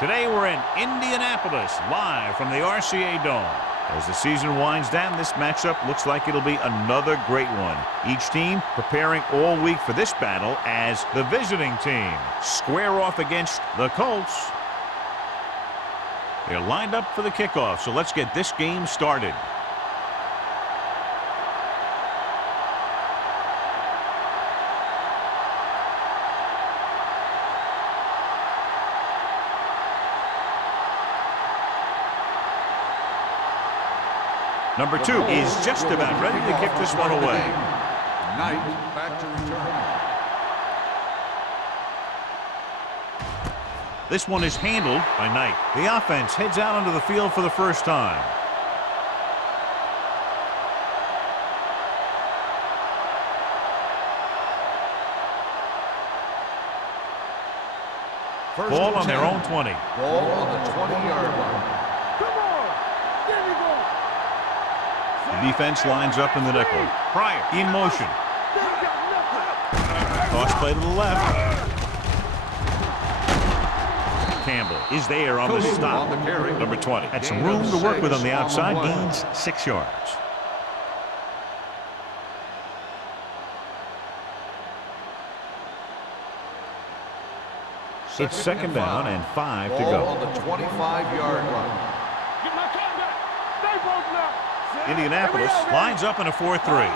Today we're in Indianapolis, live from the RCA Dome. As the season winds down, this matchup looks like it'll be another great one. Each team preparing all week for this battle as the visiting team square off against the Colts. They're lined up for the kickoff, so let's get this game started. Number 2 is just about ready to kick this one away. Knight back to return. This one is handled by Knight. The offense heads out onto the field for the first time. Ball on their own 20. Ball on the 20-yard line. The defense lines up in the nickel. Pryor in motion. Toss play to the left. Campbell is there on the stop. Number 20. Had some room to work with on the outside. Gains 6 yards. It's second down and 5 to go. On the 25-yard line. Indianapolis lines up in a 4-3.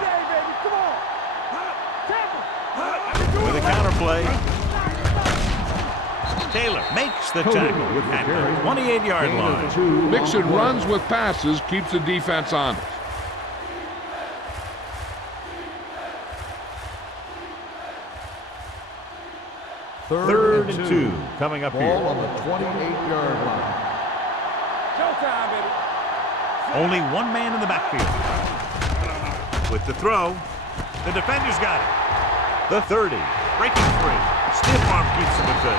With a counter play. Taylor makes the tackle at the 28-yard line. Mixing runs with passes keeps the defense honest. Third and 2 coming up here. Ball on the 28-yard line. Showtime, baby. Only one man in the backfield. With the throw, the defender's got it. The 30, breaking free. Stiff arm keeps him at bay.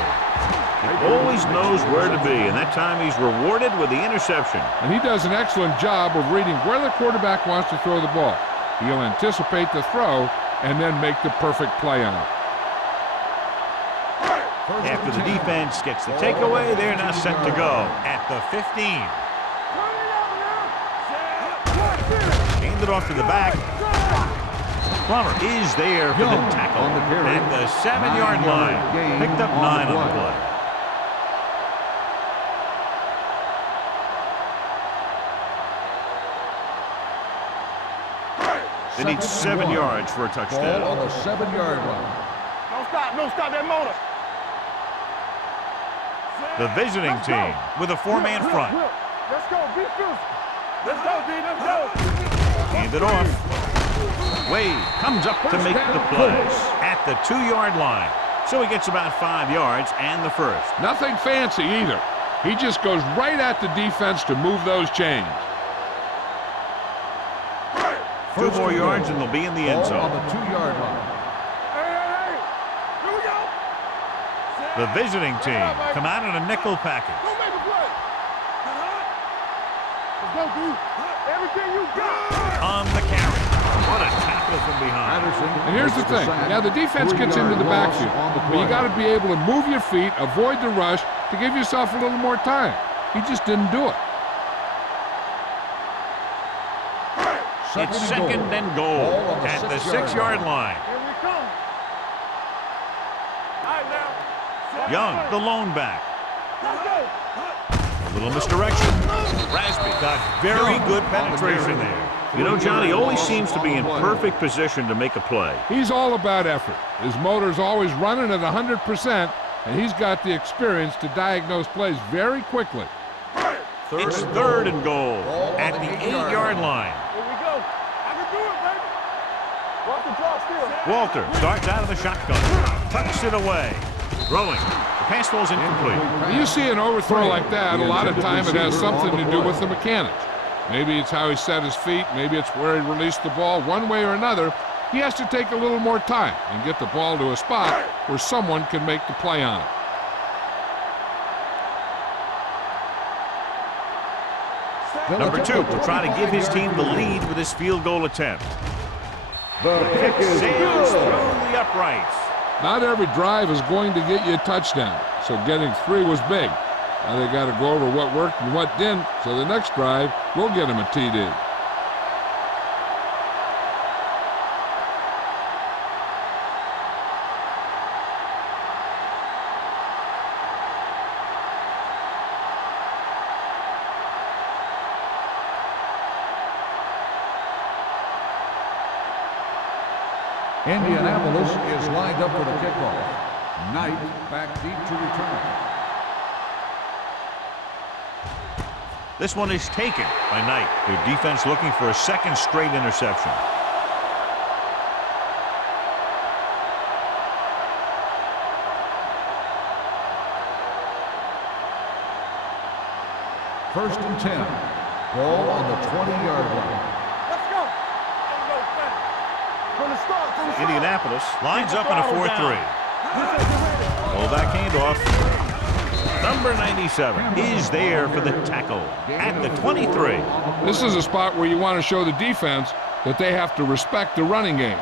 He always knows where to be, and that time he's rewarded with the interception. And he does an excellent job of reading where the quarterback wants to throw the ball. He'll anticipate the throw and then make the perfect play on it. After the defense gets the takeaway, they're now set to go at the 15. Hand it off to the back. Plummer is there for the tackle at the 7-yard line. Picked up 9 on the play. They need 7 yards for a touchdown. Ball on the 7-yard line. Don't stop that motor. The visiting team with a 4-man front. Let's go, be fierce. Let's go, D, let's go. Hand it off. Wade comes up to make the play at the 2-yard line. So he gets about 5 yards and the first. Nothing fancy either. He just goes right at the defense to move those chains. 2 more yards and they'll be in the end zone. Ball on the 2-yard line. Hey. Here we go. The visiting team come out in a nickel package. Go make a play. Let's go, dude. Everything you got. On the carry. What a tackle from behind. And here's the thing. Yeah, the defense gets into the backfield, but you got to be able to move your feet, avoid the rush to give yourself a little more time. He just didn't do it. It's second and goal at the 6-yard line. Here we come. All right, now. Young, the lone back. Let's go. A little misdirection. Rasby got very good penetration there. You know, John, he always seems to be in perfect position to make a play. He's all about effort. His motor's always running at 100%, and he's got the experience to diagnose plays very quickly. It's third and goal at the 8-yard line. Here we go. I can do it, baby. Walk the drop still. Walter starts out of the shotgun. Tucks it away. Throwing. The pass falls incomplete. When you see an overthrow like that, a lot of time it has something to do with the mechanics. Maybe it's how he set his feet. Maybe it's where he released the ball. One way or another, he has to take a little more time and get the ball to a spot where someone can make the play on it. Number 2 will try to give his team the lead with his field goal attempt. The kick sails through the uprights. Not every drive is going to get you a touchdown, so getting 3 was big. Now they got to go over what worked and what didn't, so the next drive will get them a TD. Indianapolis is lined up for the kickoff. Knight back deep to return. This one is taken by Knight. Their defense looking for a second straight interception. First and 10. Ball on the 20-yard line. Let's go. From the start. Indianapolis lines up in a 4-3. Fullback handoff. Number 97 is there for the tackle at the 23. This is a spot where you want to show the defense that they have to respect the running game.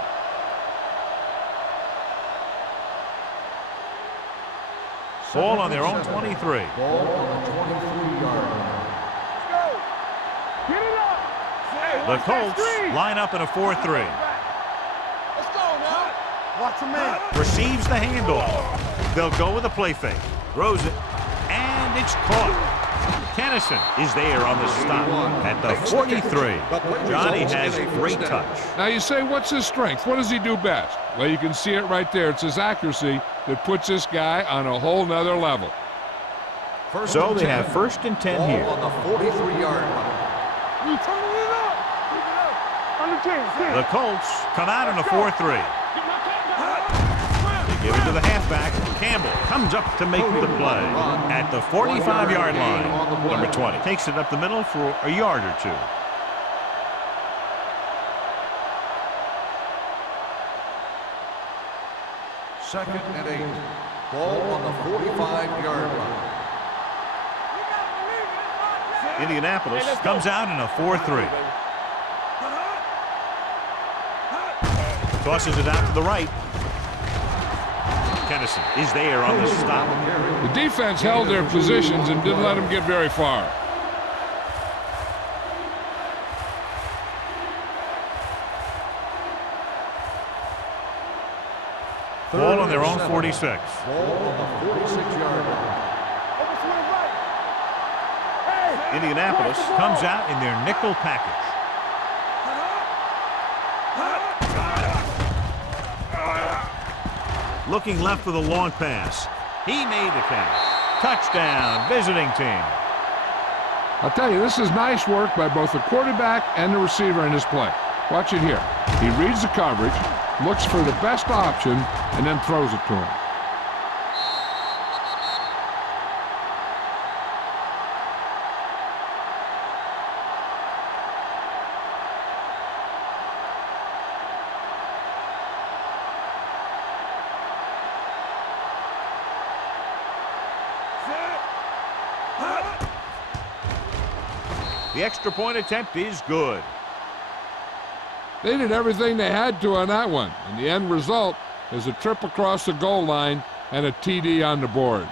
Ball on their own 23. Ball on the 23-yard line. Let's go. Get it up. The Colts line up in a 4-3. Let's go now. Watch a man. Receives the handoff. They'll go with a play fake. Throws it. And it's caught. Kennison is there on the stop at the 43. Johnny has great touch. Now you say, what's his strength? What does he do best? Well, you can see it right there. It's his accuracy that puts this guy on a whole nother level. So they have first and 10 here. Ball on the 43-yard line. You turning it up. Keep it up. Under 10. The Colts come out in a 4-3. Get my cat back. Give it to the halfback. Campbell comes up to make the play at the 45-yard line. Number 20 takes it up the middle for a yard or two. Second and 8. Ball on the 45-yard line. Indianapolis comes out in a 4-3. Tosses it out to the right. Kennison is there on the stop. The defense held their positions and didn't let them get very far. Ball on their own 46. Ball on the 46-yard line. Indianapolis comes out in their nickel package. Looking left for the long pass. He made the catch. Touchdown, visiting team. I'll tell you, this is nice work by both the quarterback and the receiver in this play. Watch it here. He reads the coverage, looks for the best option, and then throws it to him. The extra point attempt is good. They did everything they had to on that one, and the end result is a trip across the goal line and a TD on the board.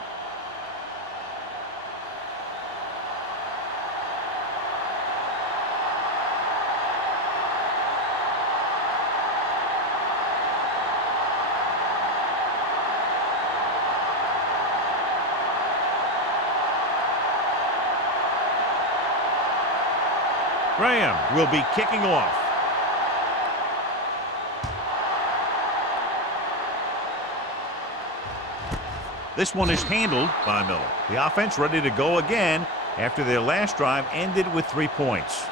Graham will be kicking off. This one is handled by Miller. The offense ready to go again after their last drive ended with 3 points.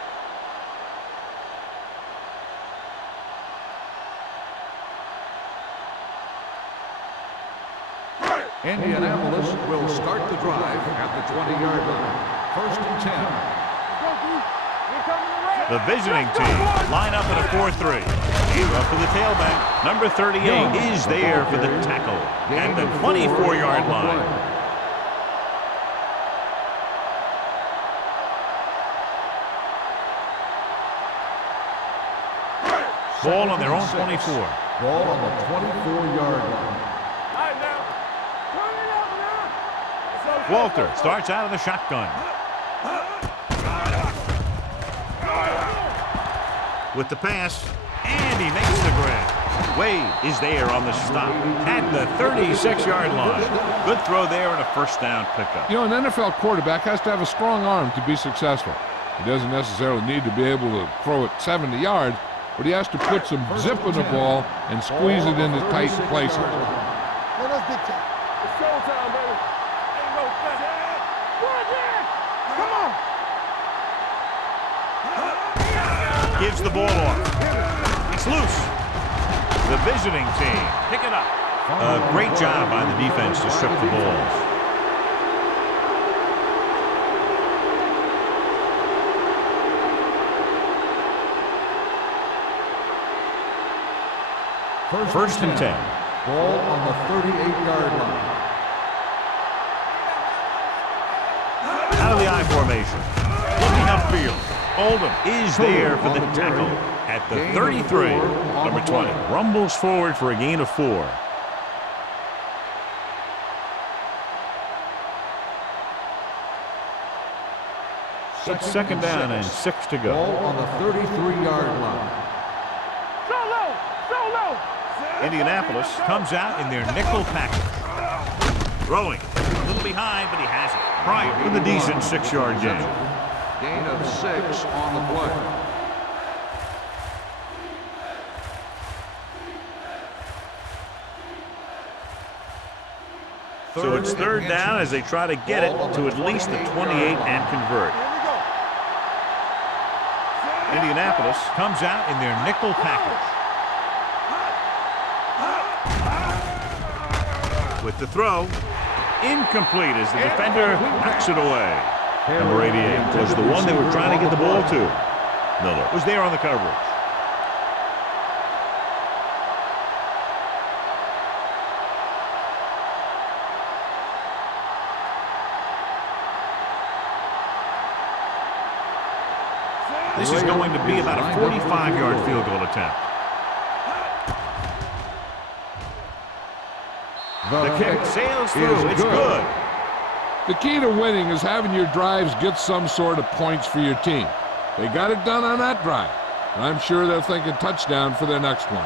Indianapolis will start the drive at the 20-yard line. First and 10. The visiting team line up in a 4-3. Hand up to the tailback. Number 38 is there for the tackle at the 24-yard line. Ball on their own 24. Ball on the 24-yard line. All right, now. Turn it up now. Walter starts out of the shotgun. With the pass, and he makes the grab. Wade is there on the stop at the 36-yard line. Good throw there and a first down pickup. You know, an NFL quarterback has to have a strong arm to be successful. He doesn't necessarily need to be able to throw it 70 yards, but he has to put some zip in the ball and squeeze it into tight places. Let us dictate. It's showtime, baby. Ain't no fat. Go again. Come on. Gives the ball off. It's loose. The visiting team pick it up. A great job by the defense to strip the balls. First and 10. Ball on the 38-yard line. Out of the I formation. Looking upfield. Oldham is there for the tackle at the 33. Number 20 rumbles forward for a gain of 4. It's second down and 6 to go. Ball on the 33-yard line. Indianapolis comes out in their nickel package. Throwing. A little behind, but he has it. Bryant with a decent 6-yard gain. Gain of 6 on the play. So it's third down as they try to get it to at least the 28 and convert. Indianapolis comes out in their nickel package. With the throw, incomplete as the defender knocks it away. Number 88 was the one they were trying to get the ball to. Miller was there on the coverage. This is going to be about a 45-yard field goal attempt. The kick sails through. It's good. The key to winning is having your drives get some sort of points for your team. They got it done on that drive, and I'm sure they're thinking touchdown for their next one.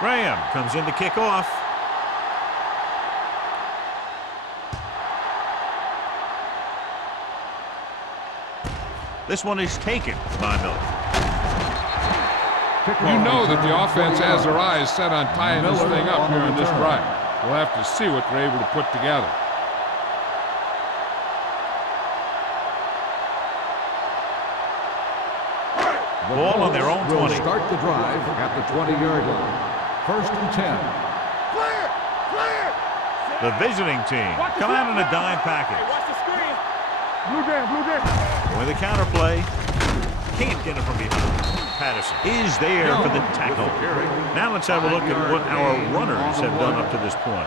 Graham comes in to kick off. This one is taken by Miller. You know that the offense has their eyes set on tying this thing up here in this drive. We'll have to see what they're able to put together. Ball on their own 20. Will start the drive at the 20-yard line. First and 10. Clear! Clear! The visiting team come out in a dime package. Hey, watch the screen. Blue down, blue down. With the counter play, can't get it from behind. Patterson is there for the tackle. Now let's have a look at what our runners have done up to this point.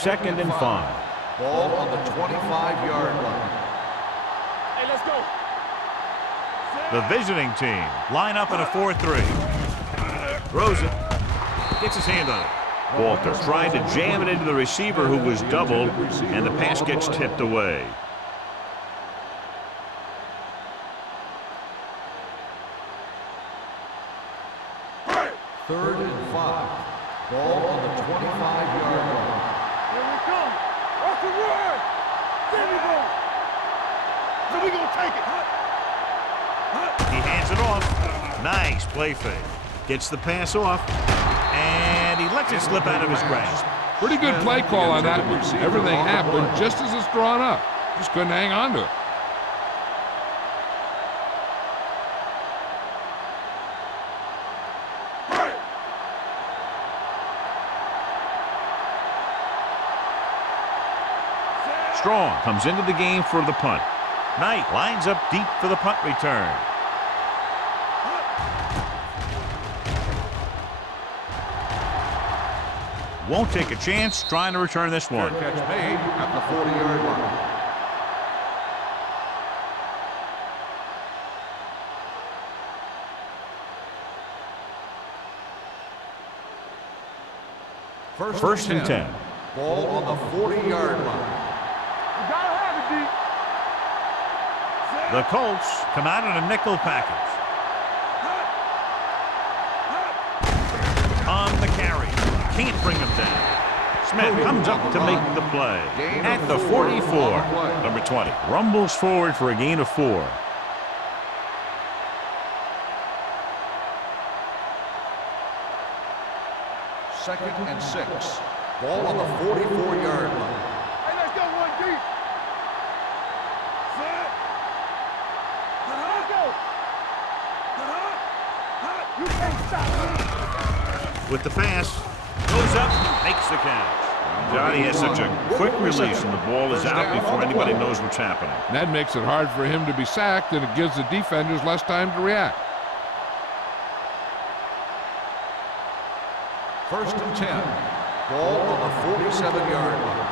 Second and 5. Ball on the 25-yard line. Hey, let's go. The visiting team line up in a 4-3. Throws it. Gets his hand on it. Walter tried to jam it into the receiver who was doubled, and the pass gets tipped away. Third and 5. Ball on the 25-yard line. Here we come. Off the run. There we go. So we gonna take it. He hands it off. Nice play fake. Gets the pass off, and he lets it slip out of his grasp. Pretty good play call on that one. Everything happened just as it's drawn up. Just couldn't hang on to it. Strong comes into the game for the punt. Knight lines up deep for the punt return. won't take a chance trying to return this one. Fair catch made at the 40-yard line. First and 10. Ball on the 40-yard line. You gotta have it, D. The Colts come out in a nickel package. On the carry. Can't bring him down. Smith comes up to make the play. At the 44. Number 20 rumbles forward for a gain of 4. Second and 6. Ball on the 44-yard line. Hey, let's go, one deep. Set. Let's go. You can't stop. With the pass, goes up, makes the catch. Johnny has such a quick release and the ball is out before anybody knows what's happening. That makes it hard for him to be sacked, and it gives the defenders less time to react. First and 10. Ball on the 47-yard line.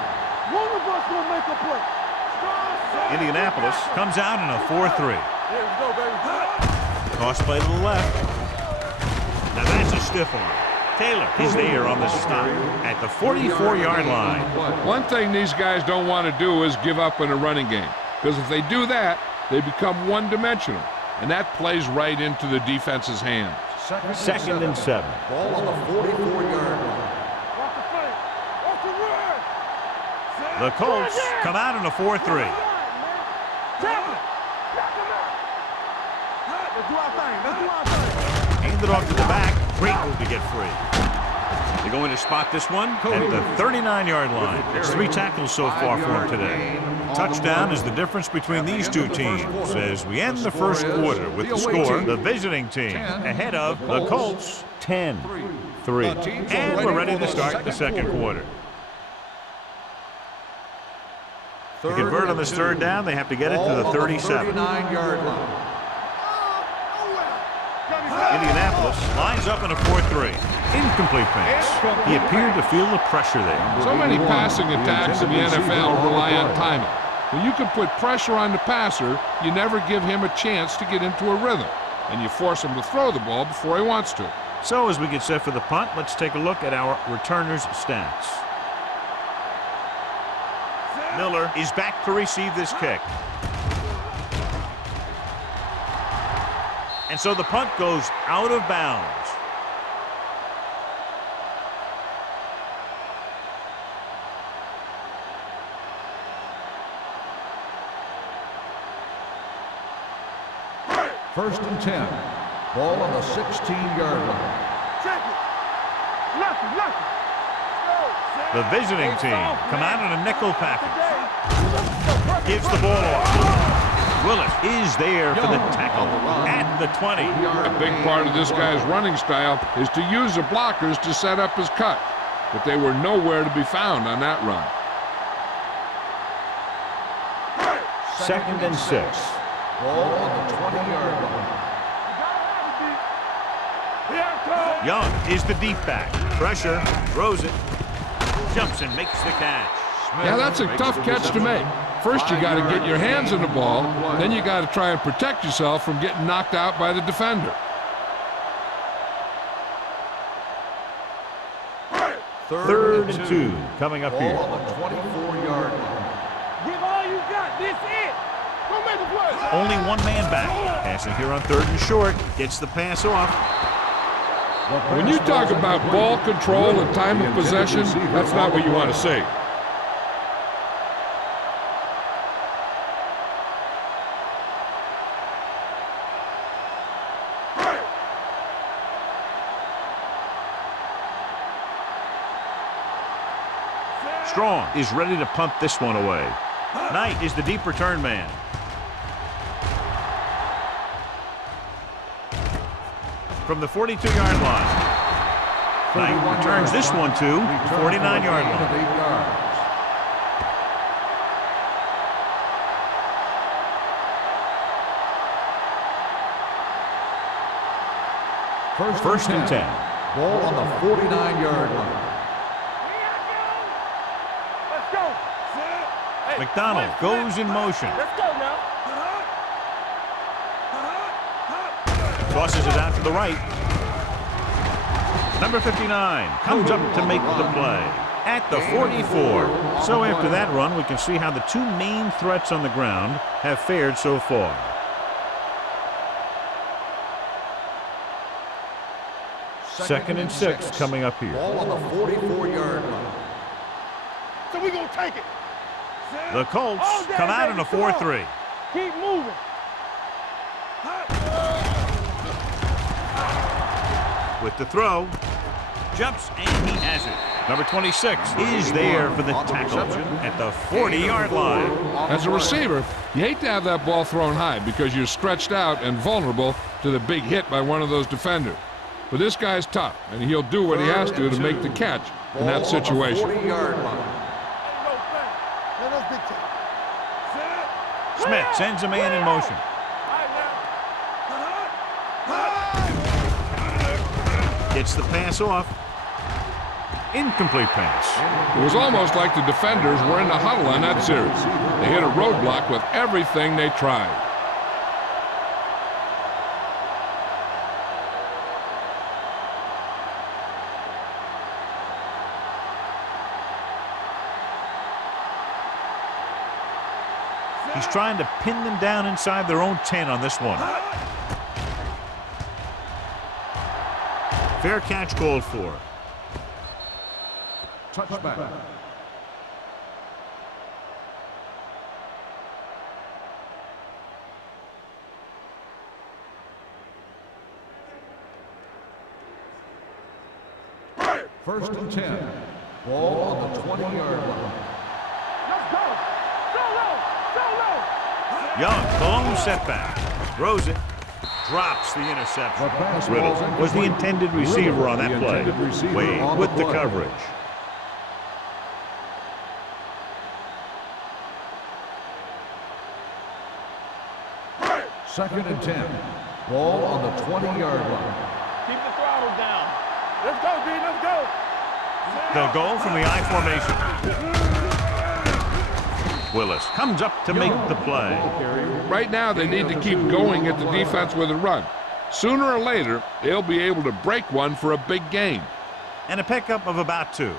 One of us will make a play. Indianapolis comes out in a 4-3. Here we go, baby. Toss play to the left. Now that's a stiff arm. Taylor is there on the stop at the 44-yard line. One thing these guys don't want to do is give up in a running game, because if they do that, they become one-dimensional, and that plays right into the defense's hands. Second and 7. Ball on the 44-yard line. Watch the play. Watch the run. The Colts come out in a 4-3. Tap him. Let's do our thing. Let's do our thing. Hand it off to the back. Great move to get free. They're going to spot this one at the 39-yard line. It's 3 tackles so far for him today. Touchdown is the difference between these two teams as we end the first quarter with the score, the visiting team ahead of the Colts 10-3. And we're ready to start the second quarter. To convert on this third down, they have to get it to the 37. 39-yard line. Indianapolis lines up in a 4-3. Incomplete pass. He appeared to feel the pressure there. So many passing attacks in the NFL rely on timing. When you can put pressure on the passer, you never give him a chance to get into a rhythm, and you force him to throw the ball before he wants to. So as we get set for the punt, let's take a look at our returners' stats. Miller is back to receive this kick. And so the punt goes out of bounds. First and 10. Ball on the 16-yard line. Check it. Lucky. The visiting team come out in a nickel package. Gives the ball off. Willis is there for the tackle at the 20. A big part of this guy's running style is to use the blockers to set up his cut, but they were nowhere to be found on that run. Second and 6. Ball on the 20-yard line. Young is the deep back. Pressure, throws it, jumps and makes the catch. Yeah, that's a tough catch to make. First, you got to get your hands on the ball, then you got to try and protect yourself from getting knocked out by the defender. Third and 2 coming up here. Ball on the 24-yard line. Give all you got. This it. Go make a play. Only one man back. Passing here on 3rd and short. Gets the pass off. When you talk about ball control and time of possession, that's not what you want to see. Strong is ready to punt this one away. Knight is the deep return man. From the 42-yard line. Knight returns this one to the 49-yard line. 8 yards. First and 10. Ball on the 49-yard line. McDonald goes in motion. Let's go now. Tosses it out to the right. Number 59 comes up to make the play at the 44. So after that run, we can see how the two main threats on the ground have fared so far. Second and 6 coming up here. Ball on the 44-yard line. So we gonna take it. The Colts come out in a 4-3. Keep moving. With the throw, jumps and he has it. Number 26 is there for the tackle at the 40-yard line. As a receiver, you hate to have that ball thrown high because you're stretched out and vulnerable to the big hit by one of those defenders. But this guy's tough, and he'll do what he has to make the catch in that situation. 40-yard line. Smith sends a man in motion. Gets the pass off. Incomplete pass. It was almost like the defenders were in the huddle on that series. They hit a roadblock with everything they tried. He's trying to pin them down inside their own 10 on this one. Fair catch called for. Touchback. First and 10. Ball on the 20-yard line. Let's go. Young, the lone setback. Throws it. Drops the interception. Riddle was the intended receiver on that play. Wade with the coverage. Second and 10. Ball on the 20-yard line. Keep the throttle down. Let's go, D. Let's go. They'll go from the I formation. Willis comes up to make the play. Right now, they need to keep going at the defense with a run. Sooner or later, they'll be able to break one for a big gain. And a pickup of about 2.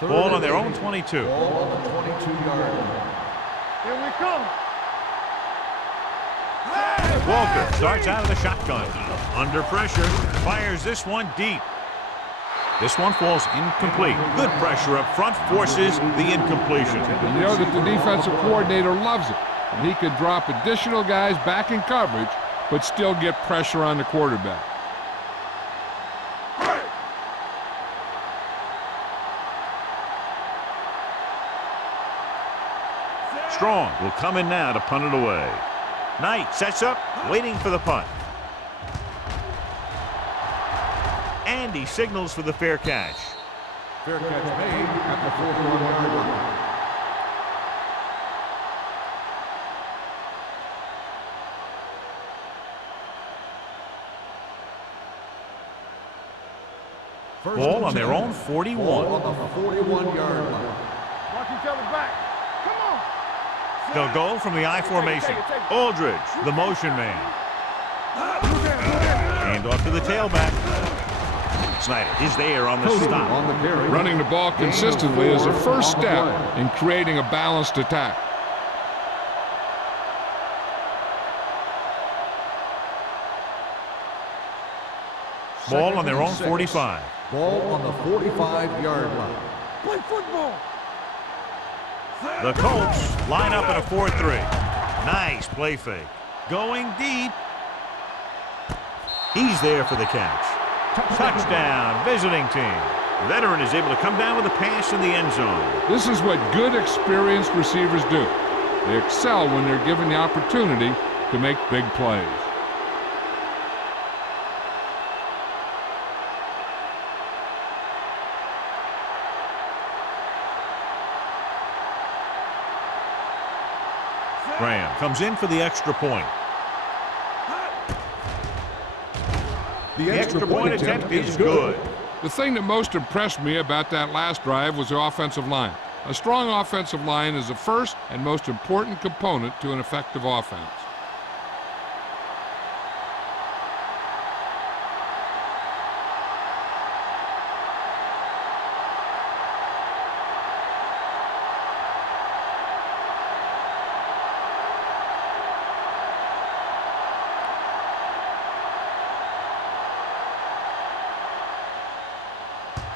Ball on their own 22. Ball on the 22-yard line. Here we come. Walker starts out of the shotgun. Under pressure, fires this one deep. This one falls incomplete. Good pressure up front forces the incompletion. You know that the defensive coordinator loves it. And he could drop additional guys back in coverage, but still get pressure on the quarterback. Strong will come in now to punt it away. Knight sets up, waiting for the punt. And he signals for the fair catch. Fair catch made at the 41-yard line. Ball on their own 41. Ball on the 41-yard line. Watch each other's back. Come on. They'll go from the I formation. Aldridge, the motion man. Hand off to the tailback. Snyder is there on the stop. On the carry. Running the ball consistently is the first step in creating a balanced attack. Ball on their own 45. Ball on the 45-yard line. Play football. The Colts line up in a 4-3. Nice play fake. Going deep. He's there for the catch. Touchdown, visiting team. Veteran is able to come down with a pass in the end zone. This is what good, experienced receivers do. They excel when they're given the opportunity to make big plays. Graham comes in for the extra point. The extra point attempt is good. The thing that most impressed me about that last drive was the offensive line. A strong offensive line is the first and most important component to an effective offense.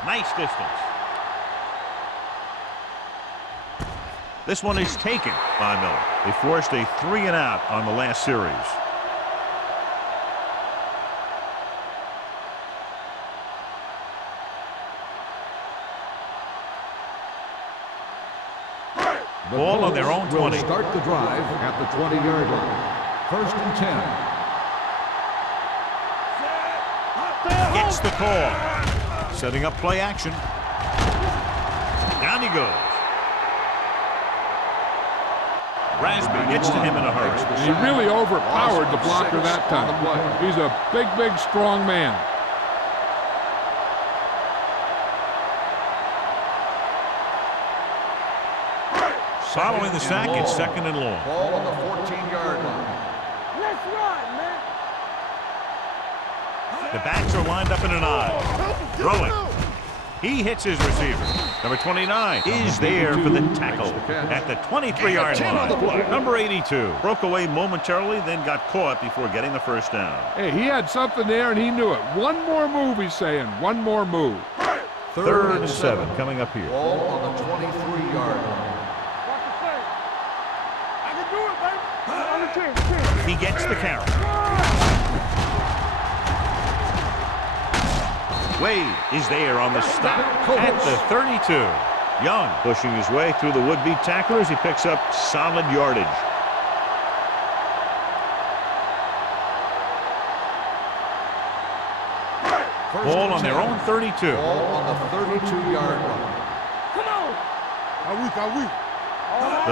Nice distance. This one is taken by Miller. They forced a 3-and-out on the last series. Ball on their own 20. Will start the drive at the 20-yard line. First and 10. Gets the call. Setting up play action. Down he goes. Rasby gets to him in a hurry. He really overpowered the blocker that time. He's a big, big, strong man. Following the sack, it's second and long. Ball on the 14-yard line. Let's run, man. The backs are lined up in an I. Throwing. He hits his receiver. Number 29 is there for the tackle at the 23-yard line. Number 82 broke away momentarily, then got caught before getting the first down. Hey, he had something there, and he knew it. One more move, he's saying. One more move. Third and 7 coming up here. Ball on the 23-yard line. Watch the play. I can do it, baby. On the 10. He gets the carry. Wade is there on the stop at the 32. Young pushing his way through the would-be tacklers. He picks up solid yardage. Ball on their own 32. Ball on the 32-yard line. Come on. Are we?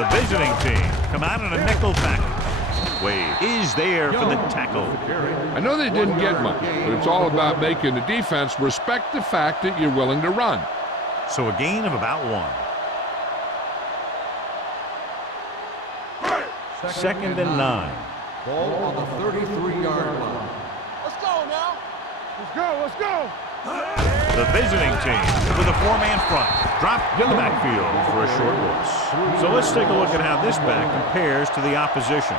The visiting team come out in a nickel package. Wade is there for the tackle. I know they didn't get much, but it's all about making the defense respect the fact that you're willing to run. So a gain of about 1. Second and 9. Ball on the 33-yard line. Let's go now. Let's go. The visiting team with a 4-man front. Dropped in the backfield for a short loss. So let's take a look at how this back compares to the opposition.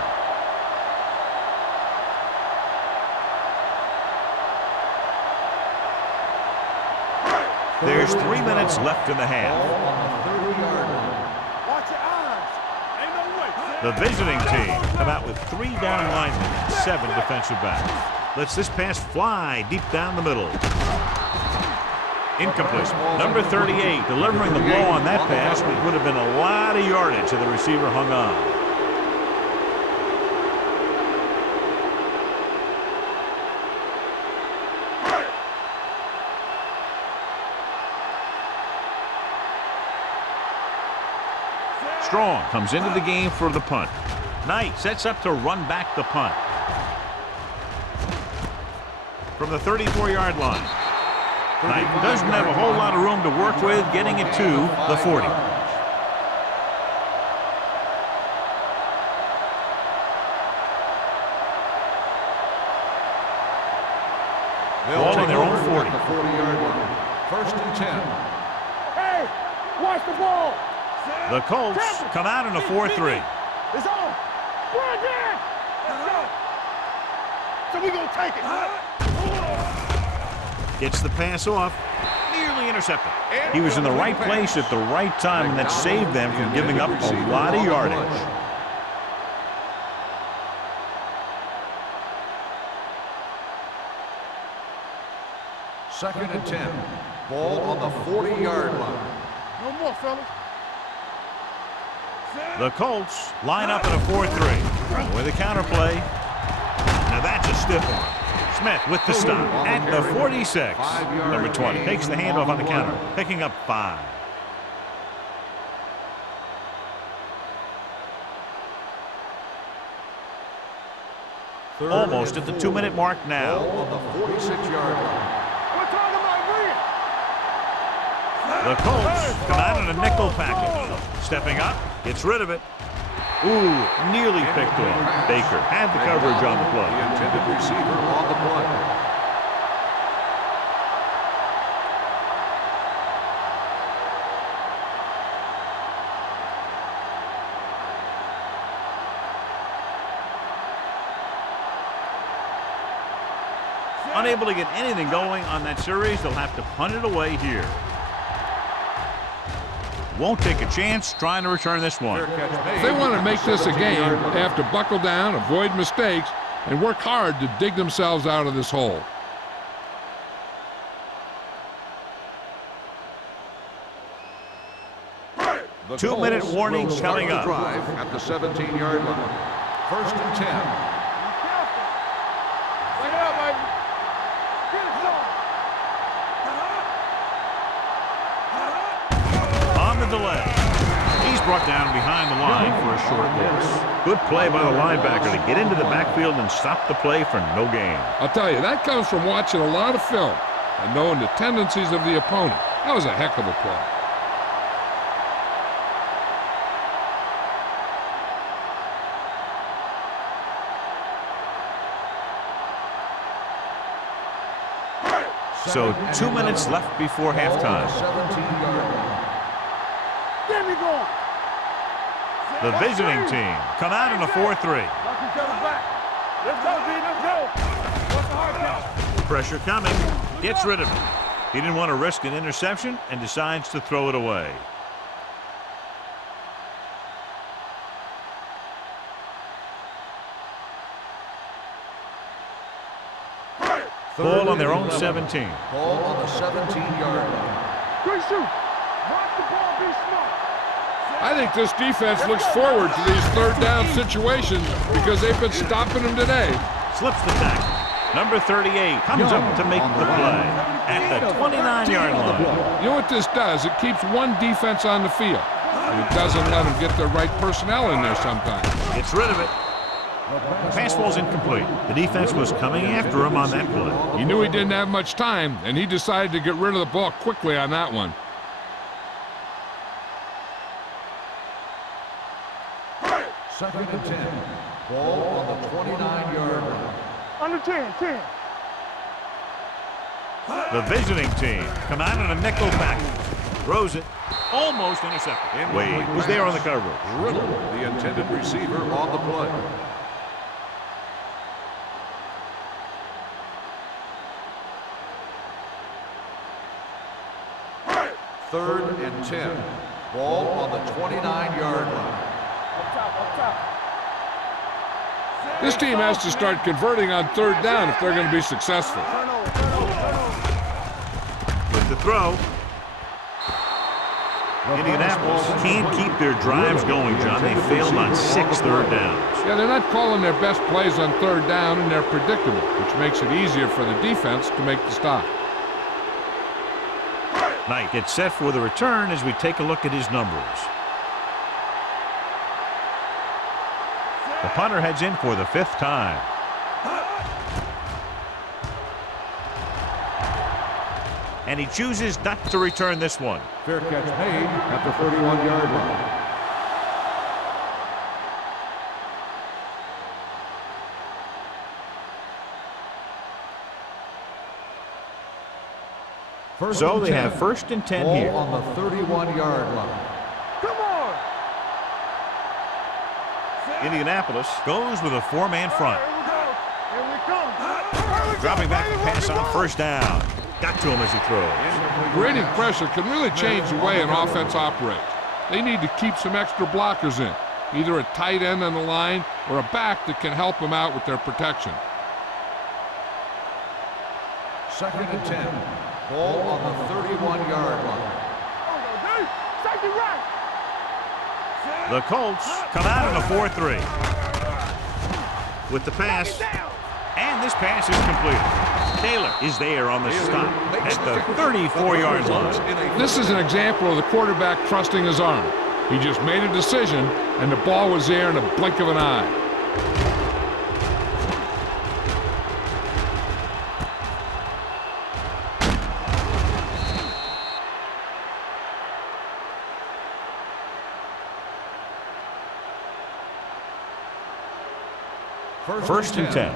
There's 3 minutes left in the half. Watch your eyes. Ain't no way. The visiting team come out with 3 down linemen and 7 defensive backs. Lets this pass fly deep down the middle. Incomplete. Number 38 delivering the ball on that pass. It would have been a lot of yardage if the receiver hung on. Strong comes into the game for the punt. Knight sets up to run back the punt. From the 34-yard line. Knight doesn't have a whole lot of room to work with, getting it to the 40. Ball on their own 40. 40-yard line. First and 10. Hey, watch the ball. The Colts come out in a 4-3. It's on. We're again. Let's go. So we're going to take it. Gets the pass off. Nearly intercepted. He was in the right place at the right time, and that saved them from giving up a lot of yardage. Second and 10. Ball on the 40-yard line. No more, fellas. The Colts line up in a 4-3 with a counterplay. Now that's a stiff one. Smith with the stop at the 46. Number 20 takes the handoff on the counter, picking up 5. Almost at the 2-minute mark now. On the 46-yard line. We're talking about real. The Colts come out in a nickel package. Stepping up, gets rid of it. Ooh, nearly picked off. Baker had the coverage on the The play. intended receiver on the play. Unable to get anything going on that series, they'll have to punt it away here. Won't take a chance trying to return this one. If they want to make this a game, they have to buckle down, avoid mistakes, and work hard to dig themselves out of this hole. The 2-minute Colts warning will start coming the up. drive at the 17-yard line. 1st and 10. Bring it up, baby. Get it going. On the delay. He's brought down behind the line for a short loss. Good play by the linebacker to get into the backfield and stop the play for no gain. I'll tell you, that comes from watching a lot of film and knowing the tendencies of the opponent. That was a heck of a play. So 2 minutes left before halftime. 17-yard line. Get me going. The visiting team come out in a 4-3. Knock each other back. Let's go, B. Let's go. What's the hard count? Pressure coming. Gets rid of it. He didn't want to risk an interception and decides to throw it away. Ball on their own 17. Ball on the 17-yard line. Good shoot. Watch the ball, be smart. I think this defense looks forward to these third down situations because they've been stopping them today. Slips the tackle. Number 38 comes up to make the play at the 29-yard line. You know what this does? It keeps one defense on the field. And it doesn't let them get the right personnel in there sometimes. Gets rid of it. Pass ball's incomplete. The defense was coming after him on that play. He knew he didn't have much time, and he decided to get rid of the ball quickly on that one. Second and 10. Ball on the 29-yard line. Under 10, 10. The visiting team come out in a nickel package. Throws it. Almost intercepted. Wade was there on the coverage. Riddle, the intended receiver, on the play. Third and 10. Ball on the 29-yard line. This team has to start converting on third down if they're going to be successful. With the throw. Indianapolis can't keep their drives going, John. They failed on 6 third downs. Yeah, they're not calling their best plays on third down, and they're predictable, which makes it easier for the defense to make the stop. Knight gets set for the return as we take a look at his numbers. The punter heads in for the 5th time. And he chooses not to return this one. Fair catch made at the 31-yard line. So they have 1st and 10 here. Ball on the 31-yard line. Come on. Indianapolis goes with a 4-man front. Here we go. Here we come. Dropping back to pass on 1st down. Got to him as he throws. Creating pressure can really change the way an offense operates. They need to keep some extra blockers in, either a tight end on the line or a back that can help them out with their protection. Second and 10. Ball on the 31-yard line. Safety right. The Colts come out in a 4-3. With the pass, and this pass is completed. Taylor is there on the stop at the 34-yard line. This is an example of the quarterback trusting his arm. He just made a decision, and the ball was there in a blink of an eye. First and 10.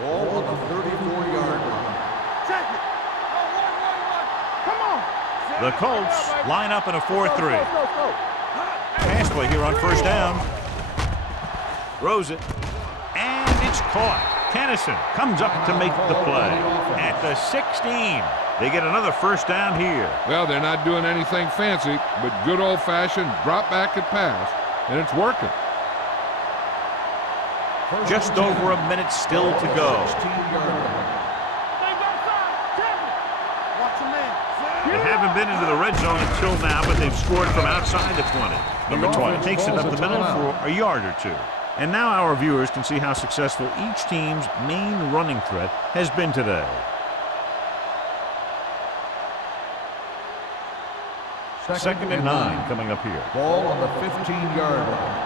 Ball on the 34-yard line. Check it. Come on. The Colts line up in a 4-3. Go. Pass play here on first down. Throws it. And it's caught. Kennison comes up to make the play. At the 16. They get another first down here. Well, they're not doing anything fancy, but good old-fashioned drop back and pass, and it's working. Just over a minute still to go. They haven't been into the red zone until now, but they've scored from outside the 20. Number 20 takes it up the middle for a yard or two. And now our viewers can see how successful each team's main running threat has been today. Second and 9 coming up here. Ball on the 15-yard line.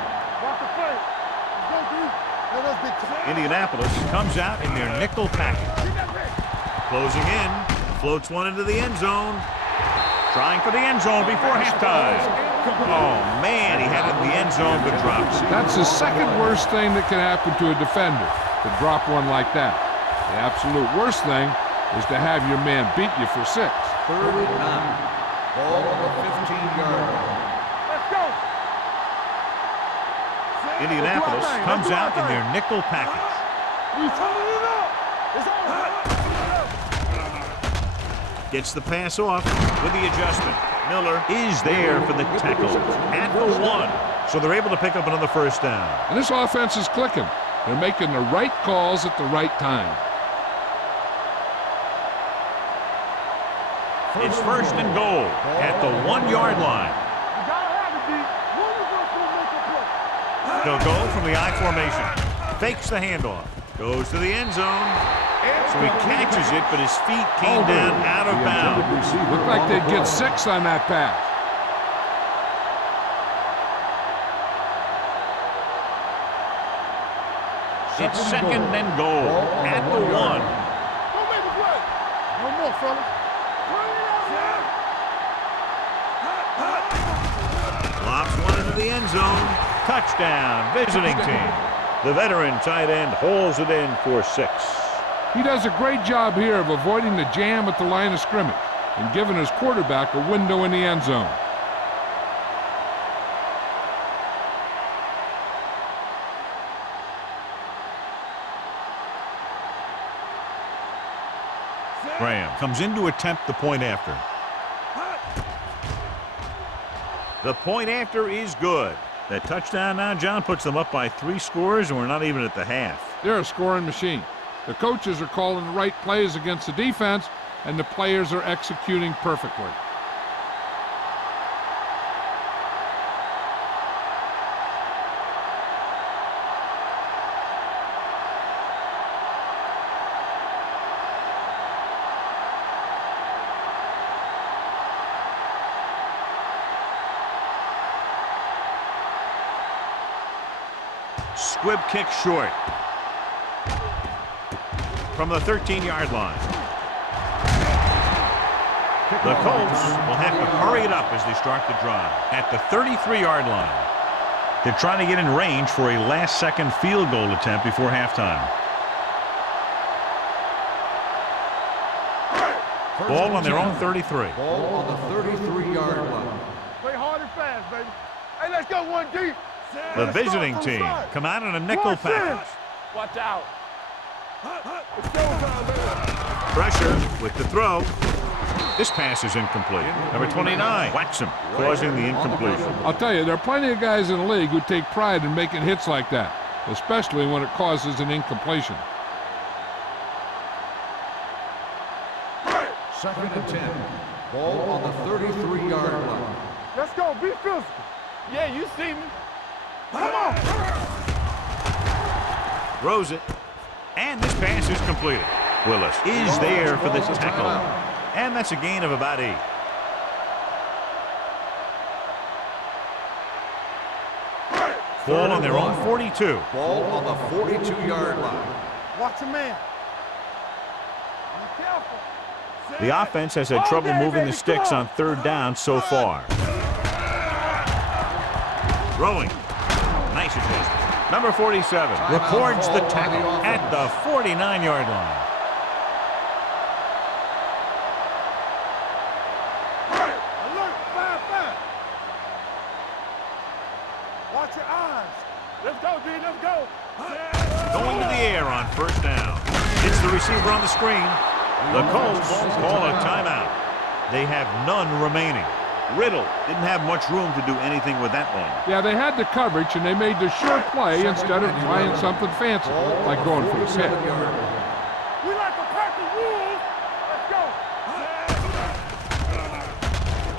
Indianapolis comes out in their nickel package. Closing in, floats one into the end zone. Trying for the end zone before halftime. Oh, man, he had it in the end zone but drops it. That's the second worst thing that can happen to a defender, to drop one like that. The absolute worst thing is to have your man beat you for 6. Third and 9. Ball on the 15-yard line. Let's go. Indianapolis comes out in their nickel package. We turning it up. It's on. Gets the pass off with the adjustment. Miller is there for the tackle at the 1. So they're able to pick up another first down. And this offense is clicking. They're making the right calls at the right time. It's first and goal at the 1-yard line. You gotta have it, D. When we gonna make a play? They'll go from the I formation. Fakes the handoff. Goes to the end zone. So he catches it, but his feet came down out of bounds. Looked like they'd get 6 on that pass. It's second and goal at the 1. Don't make a play. No more, fellas. Lobs one into the end zone. Touchdown, visiting team. The veteran tight end hauls it in for 6. He does a great job here of avoiding the jam at the line of scrimmage and giving his quarterback a window in the end zone. Graham comes in to attempt the point after. The point after is good. That touchdown now, John, puts them up by 3 scores, and we're not even at the half. They're a scoring machine. The coaches are calling the right plays against the defense, and the players are executing perfectly. Squib kick short. From the 13-yard line. The Colts will have to hurry it up as they start the drive. At the 33-yard line. They're trying to get in range for a last-second field goal attempt before halftime. Ball on their own 33. Ball on the 33-yard line. Play hard and fast, baby. Hey, let's go 1 deep. The visiting team come out in a nickel package. Watch out. It's showtime, baby. Pressure with the throw. This pass is incomplete. Number 29 whacks him, causing the incompletion. I'll tell you, there are plenty of guys in the league who take pride in making hits like that, especially when it causes an incompletion. Second and 10. Ball on the 33-yard line. Let's go. Be physical. Yeah, you see me. Come on. Throws it. And this pass is completed. Willis is there for the tackle. And that's a gain of about 8. Ball on their own 42. Ball on the 42-yard line. Watch a man. Be careful. The offense has had trouble moving the sticks on 3rd down so far. Throwing. Nice adjustment. Number 47 records the tackle at the 49-yard line. Alert, 5-5. Watch your eyes. Let's go, D, let's go. Going to the air on first down. It's the receiver on the screen. The Colts call a timeout. They have none remaining. Riddle didn't have much room to do anything with that one. Yeah, they had the coverage, and they made the sure play instead of trying something fancy, like going for a pick. We like the Packer rules. Let's go.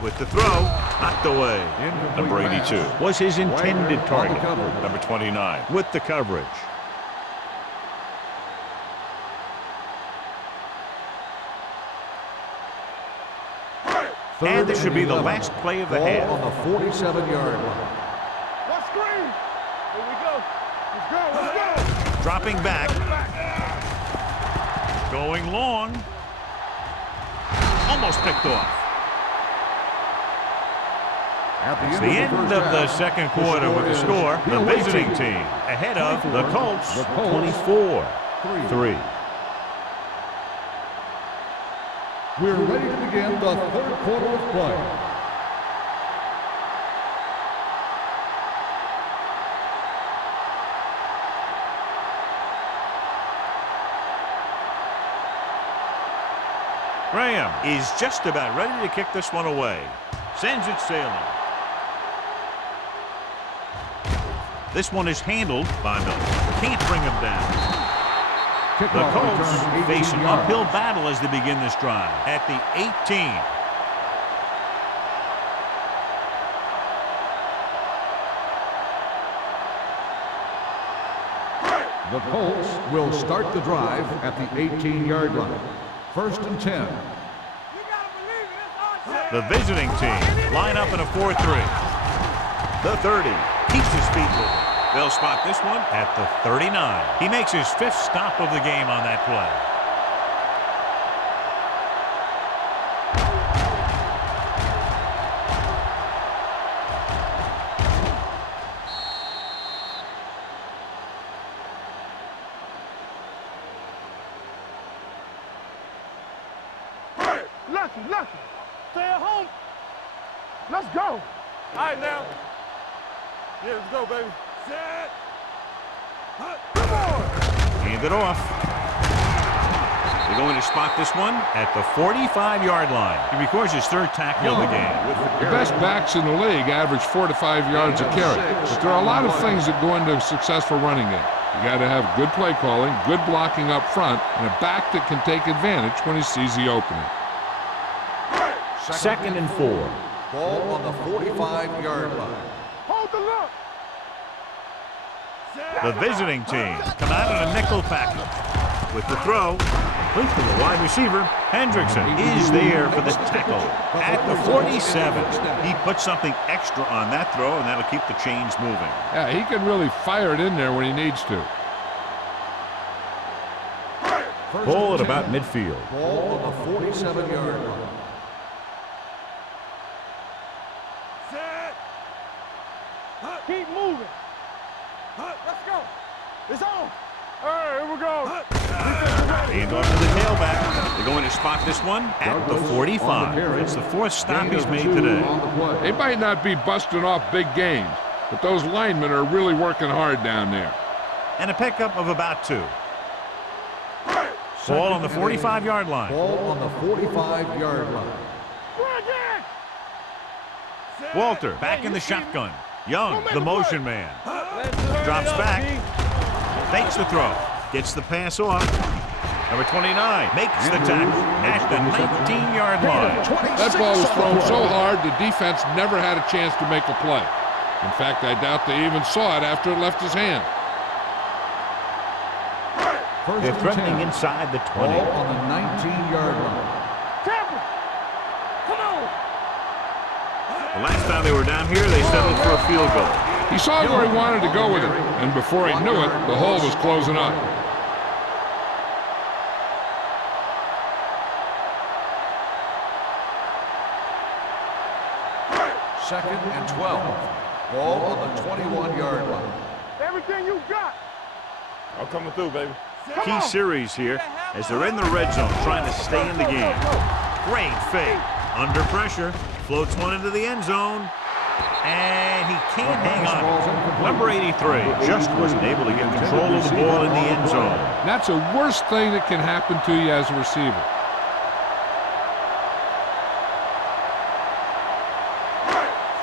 With the throw, knocked away. Number 82 was his intended target. Number 29 with the coverage. And this should be the last play of the half. On the 47-yard line. Let's screen. Here we go. Let's go, let's go. Dropping back. Going long. Almost picked off. It's the end of the second quarter with the score. The visiting team ahead of the Colts 24-3. We're ready to begin the third quarter of play. Graham is just about ready to kick this one away. Sends it sailing. This one is handled by Miller. Can't bring him down. The Colts face an uphill battle as they begin this drive at the 18. The Colts will start the drive at the 18-yard line. First and 10. The visiting team line up in a 4-3. The 30 keeps his feet moving. They'll spot this one at the 39. He makes his 5th stop of the game on that play. Lucky. Stay at home. Let's go. All right, now. Yeah, let's go, baby. Set. Come on. Hand it off. They're going to spot this one at the 45-yard line. He records his 3rd tackle of the game. The best backs in the league average 4 to 5 yards a carry. But there are a lot of things that go into a successful running game. You got to have good play calling, good blocking up front, and a back that can take advantage when he sees the opening. 2nd and 4. Ball on the 45-yard line. Hold the look. The visiting team come out in a nickel package. With the throw, complete to the wide receiver, Hendrickson is there for the tackle at the 47. He puts something extra on that throw, and that'll keep the chains moving. Yeah, he can really fire it in there when he needs to. Ball at about midfield. Ball on the 47-yard line. Keep moving. Let's go. It's on. All right, here we go. Hand off to the tailback. They're going to spot this one at the 45. It's the 4th stop he's made today. They might not be busting off big gains, but those linemen are really working hard down there. And a pickup of about 2. Ball on the 45-yard line. Ball on the 45-yard line. Walter back in the shotgun. Young, the motion man. Drops back. Fakes the throw. Gets the pass off. Number 29 makes the tackle at the 19-yard line. That ball was thrown so hard the defense never had a chance to make a play. In fact, I doubt they even saw it after it left his hand. They're threatening inside the 20. Ball on the 19-yard line. Come on. The last time they were down here, they settled for a field goal. He saw where he wanted to go with it, and before he knew it, the hole was closing up. Second and 12. Ball on the 21-yard line. Everything you got. I'm coming through, baby. Key series here as they're in the red zone trying to stay in the game. Great fake. Under pressure. Floats one into the end zone. And he can't hang on. Number 83 just wasn't able to get control of the ball in the end zone. That's the worst thing that can happen to you as a receiver.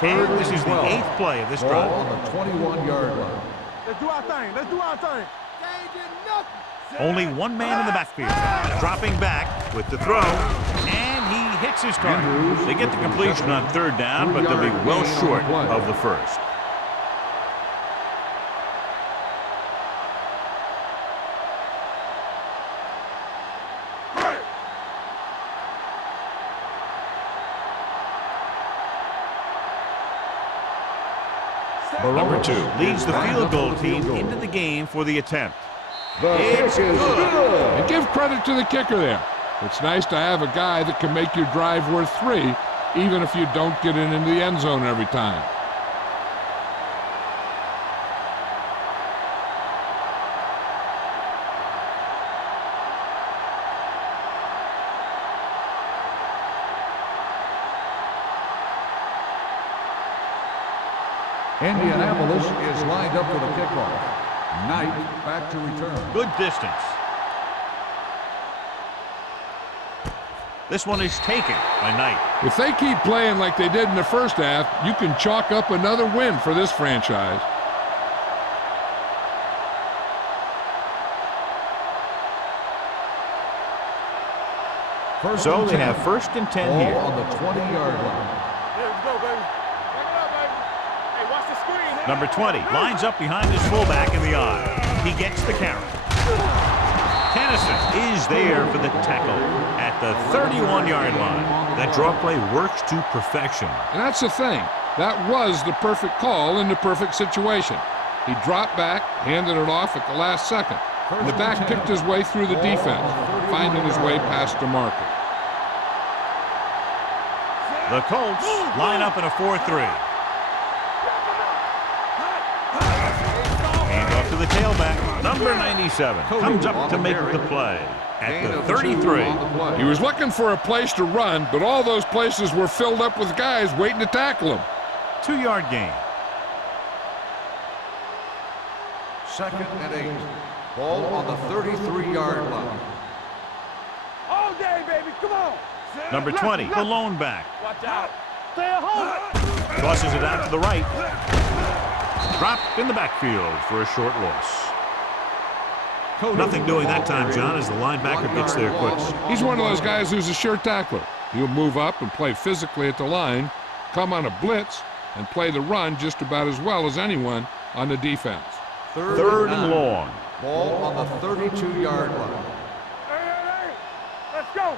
And this is the 8th play of this drive. On the 21-yard line. Let's do our thing. Let's do our thing. Only one man in the backfield. Dropping back with the throw. And he hits his target. They get the completion on 3rd down, but they'll be well short of the first. Number 2 leads the field goal team into the game for the attempt. It's good. And give credit to the kicker there. It's nice to have a guy that can make your drive worth 3, even if you don't get it into the end zone every time. Indianapolis is lined up for the kickoff. Knight back to return. Good distance. This one is taken by Knight. If they keep playing like they did in the first half, you can chalk up another win for this franchise. So they have 1st and 10 here. On the 20-yard line. Yeah, let's go, baby. Back it up, baby. Hey, watch the screen. Number 20 lines up behind his fullback in the eye. He gets the carry. Tennyson is there for the tackle at the 31-yard line. That draw play works to perfection. And that's the thing. That was the perfect call in the perfect situation. He dropped back, handed it off at the last second. And the back picked his way through the defense, finding his way past the marker. The Colts line up in a 4-3. Hand off to the tailback. Number 97 comes up to make the play at the 33. He was looking for a place to run, but all those places were filled up with guys waiting to tackle him. 2-yard gain. 2nd and 8. Ball on the 33-yard line. All day, baby. Come on. Number 20, the lone back. Watch out. Stay at home. Tosses it out to the right. Dropped in the backfield for a short loss. Nothing doing that time, John, as the linebacker gets there quick. He's one of those guys who's a sure tackler. He'll move up and play physically at the line, come on a blitz, and play the run just about as well as anyone on the defense. 3rd and long. Ball on the 32-yard line. Hey. Let's go.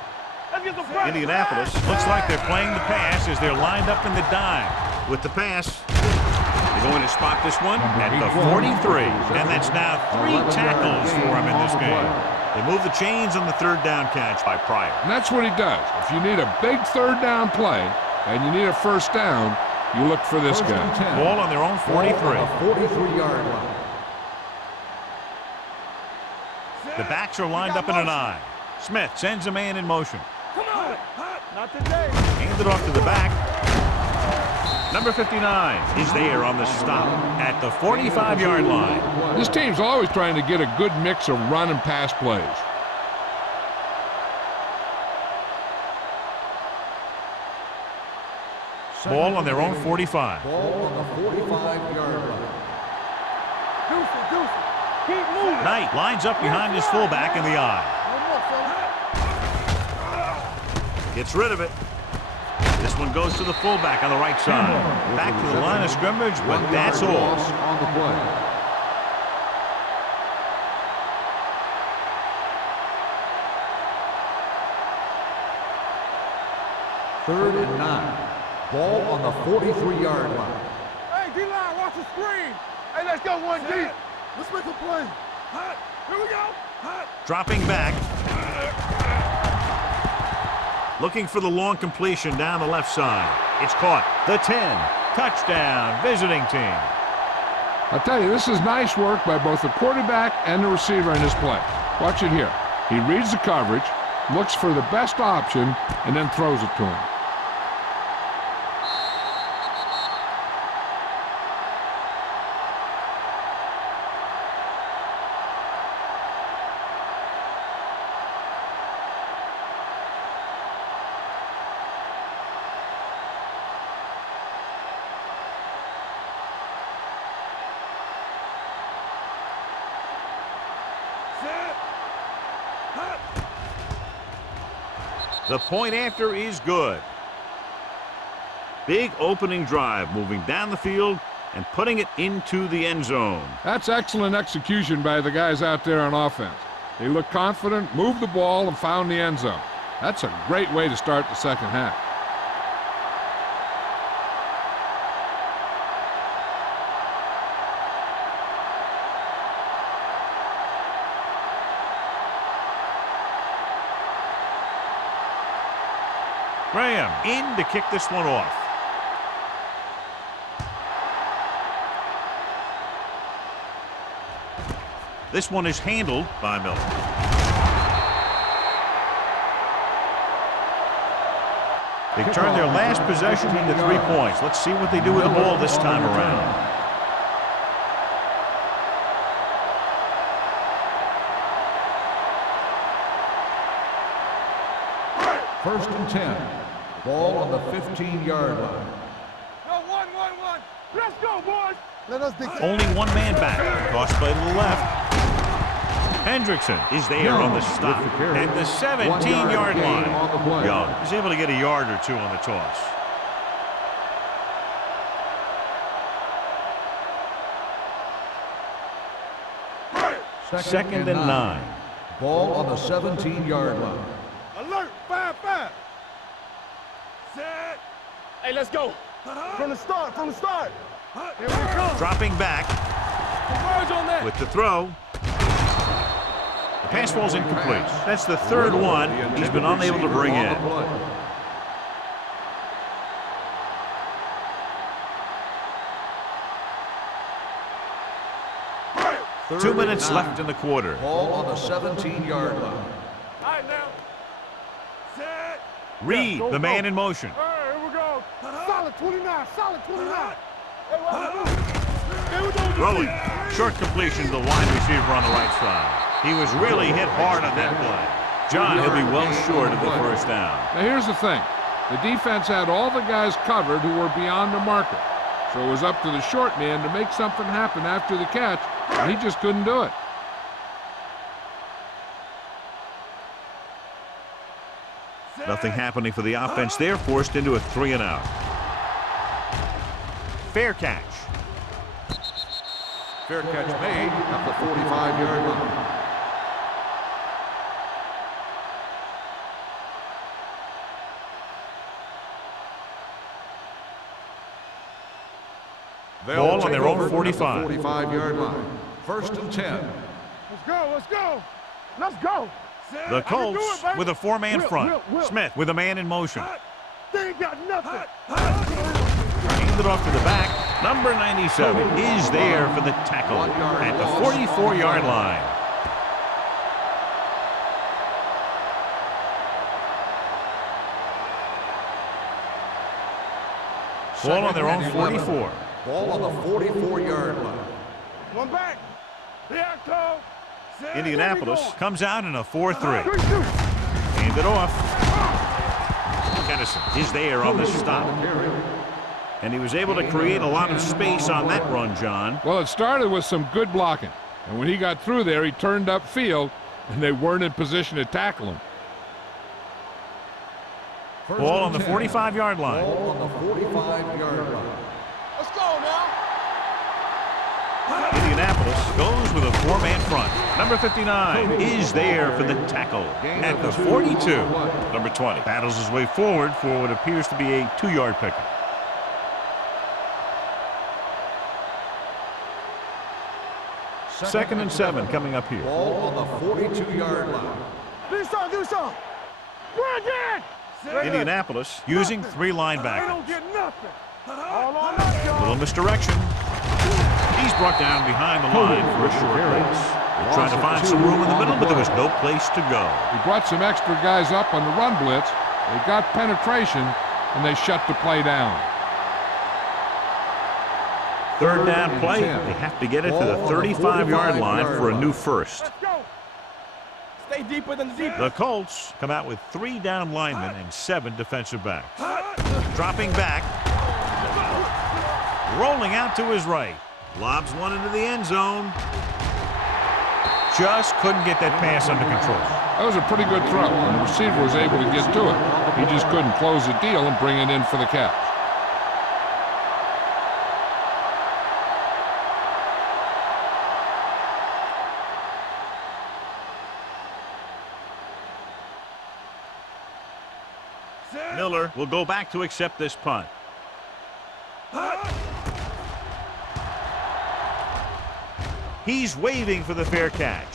Let's get some pressure. Indianapolis looks like they're playing the pass as they're lined up in the dime. With the pass, they're going to spot this one at the 43. And that's now 3 tackles for him in this game. They move the chains on the 3rd down catch by Pryor. And that's what he does. If you need a big 3rd down play and you need a 1st down, you look for this guy. Ball on their own 43. 43-yard line. The backs are lined up in an I. Smith sends a man in motion. Come on. Not today. Hands it off to the back. Number 59 is there on the stop at the 45-yard line. This team's always trying to get a good mix of run and pass plays. Ball on their own 45. Ball on the 45-yard line. Deuce. Keep moving. Knight lines up behind his fullback in the I. Gets rid of it. This one goes to the fullback on the right side. Back to the line of scrimmage, but that's all. On the play. Third and 9. Ball on the 43-yard line. Hey, D-line, watch the screen. Hey, let's go one deep. Let's make a play. Here we go. Dropping back. Looking for the long completion down the left side. It's caught. The 10. Touchdown, visiting team. I'll tell you, this is nice work by both the quarterback and the receiver in this play. Watch it here. He reads the coverage, looks for the best option, and then throws it to him. The point after is good. Big opening drive, moving down the field and putting it into the end zone. That's excellent execution by the guys out there on offense. They looked confident, moved the ball, and found the end zone. That's a great way to start the second half. Graham in to kick this one off. This one is handled by Miller. They turned their last possession into 3 points. Let's see what they do with the ball this time around. First and 10. Ball on the 15-yard line. No, one. Let's go, boys. Let us dig. Only one man back. Toss play to the left. Hendrickson is there on the stop at the 17-yard line. Young is able to get a yard or two on the toss. Second and 9. Ball on the 17-yard line. Alert, 5-5. Set. Hey, let's go. From the start. Here we come. Dropping back Converge on that. with the throw. The pass falls incomplete. That's the third one he's been unable to bring in. Third 2 minutes and 9. left in the quarter. Ball on the 17-yard line. All right, now. Set. Reed, Go, the go. man in motion. All right, here we go. Solid 29. Hey, what we do? Throwing. Short completion to the wide receiver on the right side. He was really hit hard on that play. John, he'll be well short of the first down. Now here's the thing. The defense had all the guys covered who were beyond the marker. So it was up to the short man to make something happen after the catch, and he just couldn't do it. Nothing happening for the offense there, forced into a 3 and out. Fair catch. Fair catch made at the 45-yard line. Ball on their own 45. 45-yard line. First and 10. Let's go. The Colts with a 4-man front. Will. Smith with a man in motion. They ain't got nothing. Handed off to the back. Number 97 is there for the tackle at the 44-yard line. Ball on their own 44. Ball on the 44-yard line. One back. Here I go. Indianapolis comes out in a 4-3. Handed off. Kennison is there on the stop. And he was able to create a lot of space on that run, John. Well, it started with some good blocking. And when he got through there, he turned upfield, and they weren't in position to tackle him. Ball on the 45-yard line. Ball on the 45-yard line. Let's go now. Indianapolis goes with a 4-man front. Number 59 is there for the tackle at the 42. Number 20 battles his way forward for what appears to be a 2-yard pickup. Second and 7 coming up here. Ball on the 42-yard line. Do something. Indianapolis using 3 They linebackers. don't get nothing. All on us, y'all. Little misdirection. He's brought down behind the line for a short pass. They're trying to find some room in the middle, but there was no place to go. He brought some extra guys up on the run blitz. They got penetration, and they shut the play down. Third down play. They have to get it to the 35-yard line for a new first. Let's go. Stay deeper than the deep. The Colts come out with 3 down linemen and 7 defensive backs. Dropping back. Rolling out to his right. Lobs one into the end zone. Just couldn't get that pass under control. That was a pretty good throw, and the receiver was able to get to it. He just couldn't close the deal and bring it in for the catch. Miller will go back to accept this punt. He's waving for the fair catch.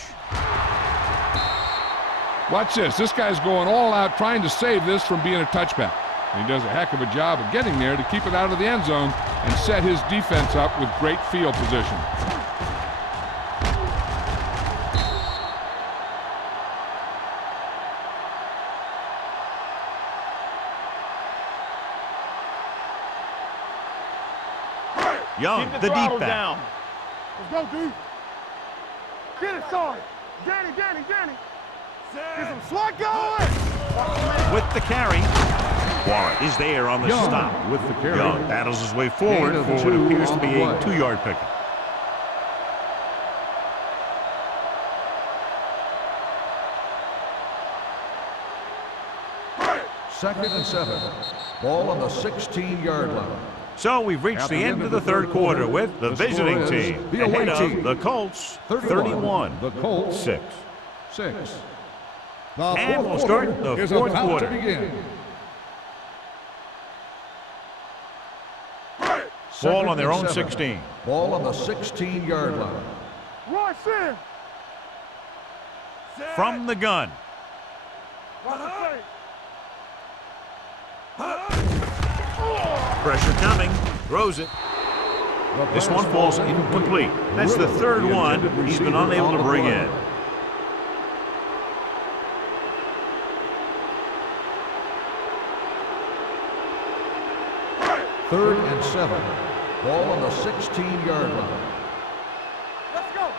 Watch this. This guy's going all out trying to save this from being a touchback. And he does a heck of a job of getting there to keep it out of the end zone and set his defense up with great field position. Young, the deep back. Down. Let's go, D. Get it, sorry. Danny. Get some swat going. With the carry. Warren is there on the Young stop. with the carry. Young battles his way forward Gain of for what 2 appears to on the be a play. 2-yard pickup. Second and 7. Ball on the 16-yard line. So we've reached the end of the third quarter with the visiting score is team the away ahead of team. the Colts 31. The Colts 6. 6. And we'll start the is fourth about quarter. to begin. Ball on their Second own and 7. 16. Ball on the 16-yard line. Rush in. From the gun. Pressure coming. Throws it. This one falls incomplete. That's the third one he's been unable to bring in. Third and 7. Ball on the 16-yard line. Let's go.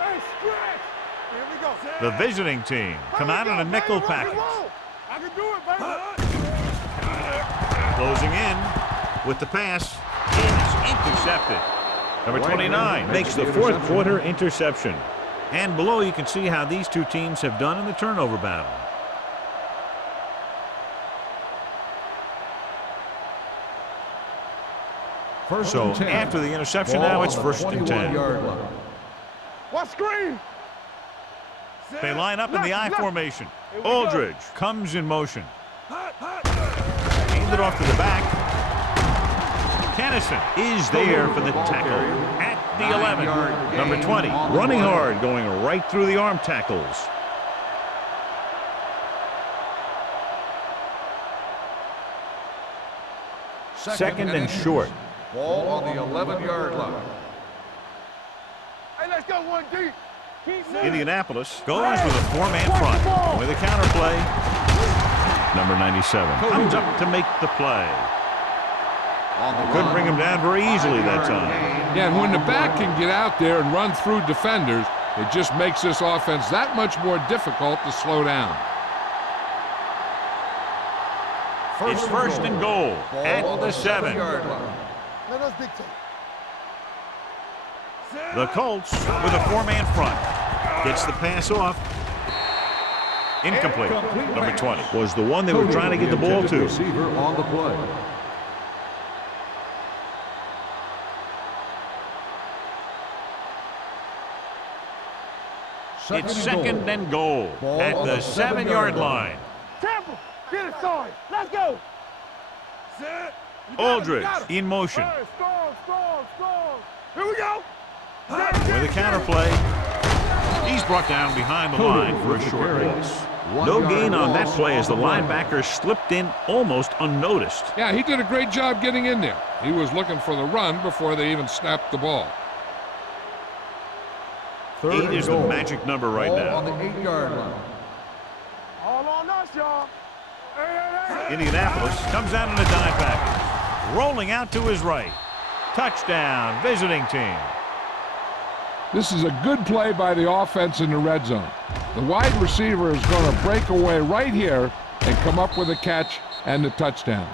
Hey, stretch. Here we go. The visiting team come out in a nickel package. I can do it, baby. Closing in with the pass. And it's intercepted. Number 29 makes the fourth quarter interception. And below you can see how these two teams have done in the turnover battle. First and 10. After the interception, Ball now it's on the first and 10. 21-yard line. What screen? They line up in the I formation. Aldridge comes in motion. Hand it off to the back. Kennison is there for the tackle at the 11. Number 20, running hard, going right through the arm tackles. Second and short. Ball on the 11-yard line. Hey, let's go 1D. Keep moving. Indianapolis goes with a 4-man front. With a counter play. Number 97 comes up to make the play. Couldn't bring him down very easily that time. Yeah, and when the back can get out there and run through defenders, it just makes this offense that much more difficult to slow down. It's first and goal at the 7. Let us dictate. The Colts with a 4-man front. Gets the pass off. Incomplete. Number 20 was the one they were trying to get the ball to. Receiver on the play. It's second and goal at the 7-yard line. Tampa, get it started. Let's go. Aldridge in motion. Hey, storm. Here we go. With a counter play. He's brought down behind the line for a short pass. No gain on that play as the linebacker slipped in almost unnoticed. Yeah, he did a great job getting in there. He was looking for the run before they even snapped the ball. Third 8 is the goal. magic number right Ball now. on the 8-yard line. All on us, y'all. Hey. Indianapolis comes out in a dime package. Rolling out to his right. Touchdown, visiting team. This is a good play by the offense in the red zone. The wide receiver is going to break away right here and come up with a catch and the touchdown.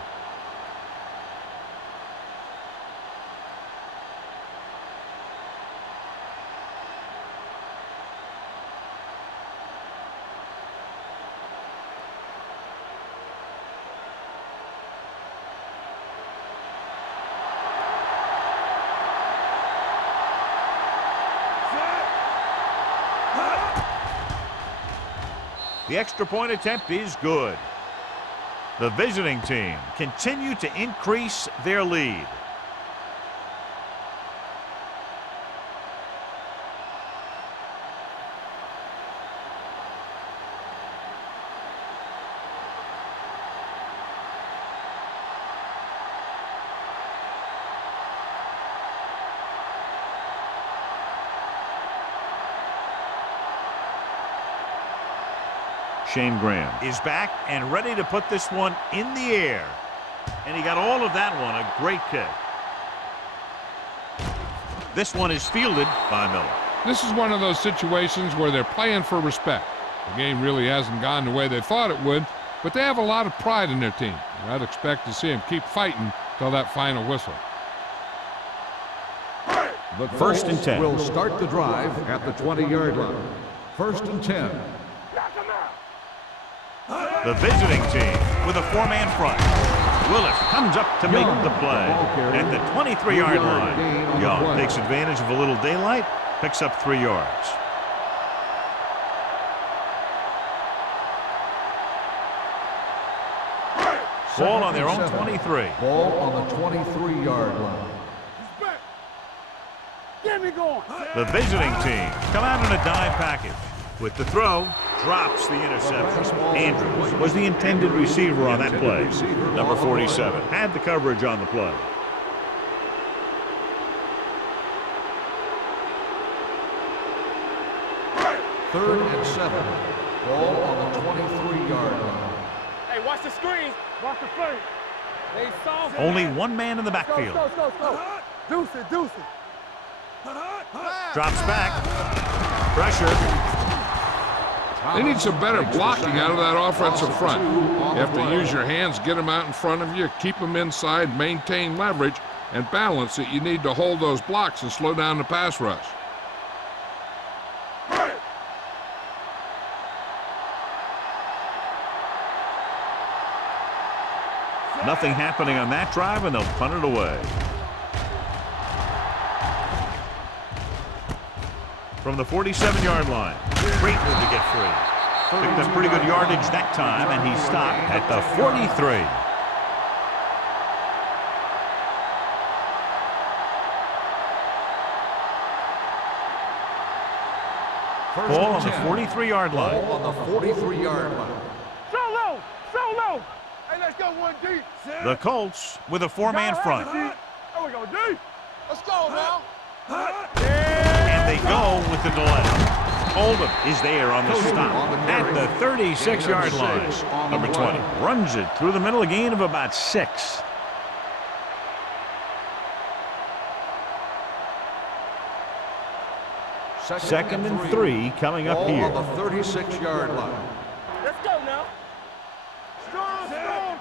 The extra point attempt is good. The visiting team continue to increase their lead. Shane Graham is back and ready to put this one in the air. And he got all of that one, a great kick. This one is fielded by Miller. This is one of those situations where they're playing for respect. The game really hasn't gone the way they thought it would, but they have a lot of pride in their team. And I'd expect to see them keep fighting till that final whistle. The First and 10. will start the drive at the 20-yard line. First and 10. The visiting team with a 4-man front. Willis comes up to make the play at the 23-yard line. Young takes advantage of a little daylight, picks up 3 yards. Ball on their own 23. Ball on the 23-yard line. Get me going. The visiting team come out in a dime package. With the throw, drops the interception. Andrews was the intended receiver on that play. Number 47 had the coverage on the play. Third and 7. Ball on the 23-yard line. Hey, watch the screen. Watch the play. They saw. Only one man in the backfield. Go. Deuce it. Drops back. Pressure. They need some better blocking out of that offensive front. You have to use your hands, get them out in front of you, keep them inside, maintain leverage, and balance it. You need to hold those blocks and slow down the pass rush. Nothing happening on that drive, and they'll punt it away. From the 47-yard line, great move to get free. Picked up pretty good yardage that time, and he stopped at the 43. Ball on the 43-yard line. Ball on the 43-yard line. So low. Hey, let's go one deep. The Colts with a 4-man front. There we go, deep. Let's go now. And they go with the delay. Oldham is there on the stop at the 36-yard line. Number 20 runs it through the middle, a gain of about 6. Second and 3 coming up here. Ball on the 36-yard line. Let's go now. Strong,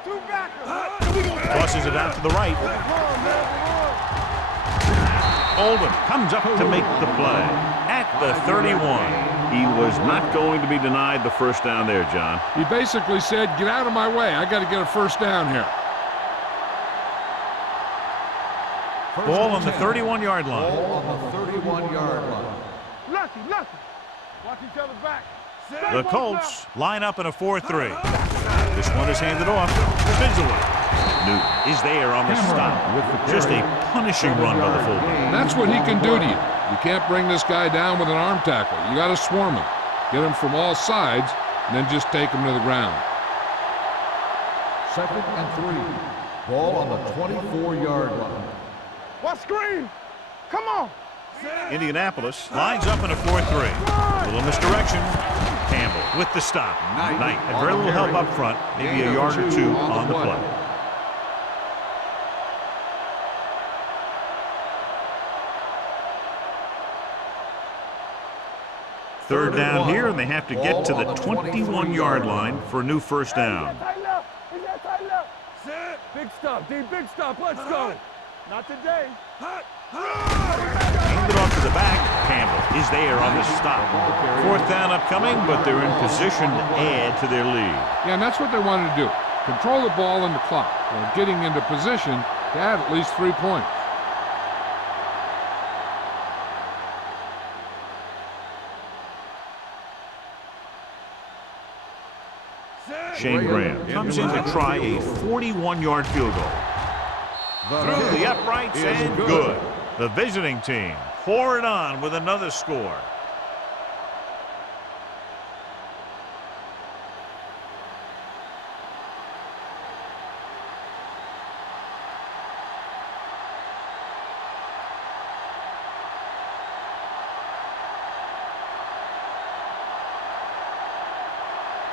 2 backers. Tosses it out to the right. Oldham comes up to make the play at the 31. He was not going to be denied the first down there, John. He basically said, get out of my way. I got to get a first down here. Ball on the 31-yard line. Ball on the 31-yard line. Lucky. Watch each other's back. The Colts line up in a 4-3. This one is handed off. Visually. Newton is there on the stop. Just a punishing run by the fullback. That's what he can do to you. You can't bring this guy down with an arm tackle. You got to swarm him. Get him from all sides, and then just take him to the ground. Second and 3. Ball on the 24-yard line. What screen? Come on. Indianapolis lines up in a 4-3. Little misdirection. Campbell with the stop. Knight had very little help up front. Maybe a yard or two on the play. Third down here, and they have to get to the 21-yard line for a new first down. Big stop, D. Big stop. Let's go. Not today. Hand it off to the back. Campbell is there on the stop. Fourth down upcoming, but they're in position to add to their lead. Yeah, and that's what they wanted to do. Control the ball and the clock while getting into position to add at least 3 points. Shane Graham comes in to try a 41-yard field goal. Through the uprights and good. The visiting team pour it on with another score.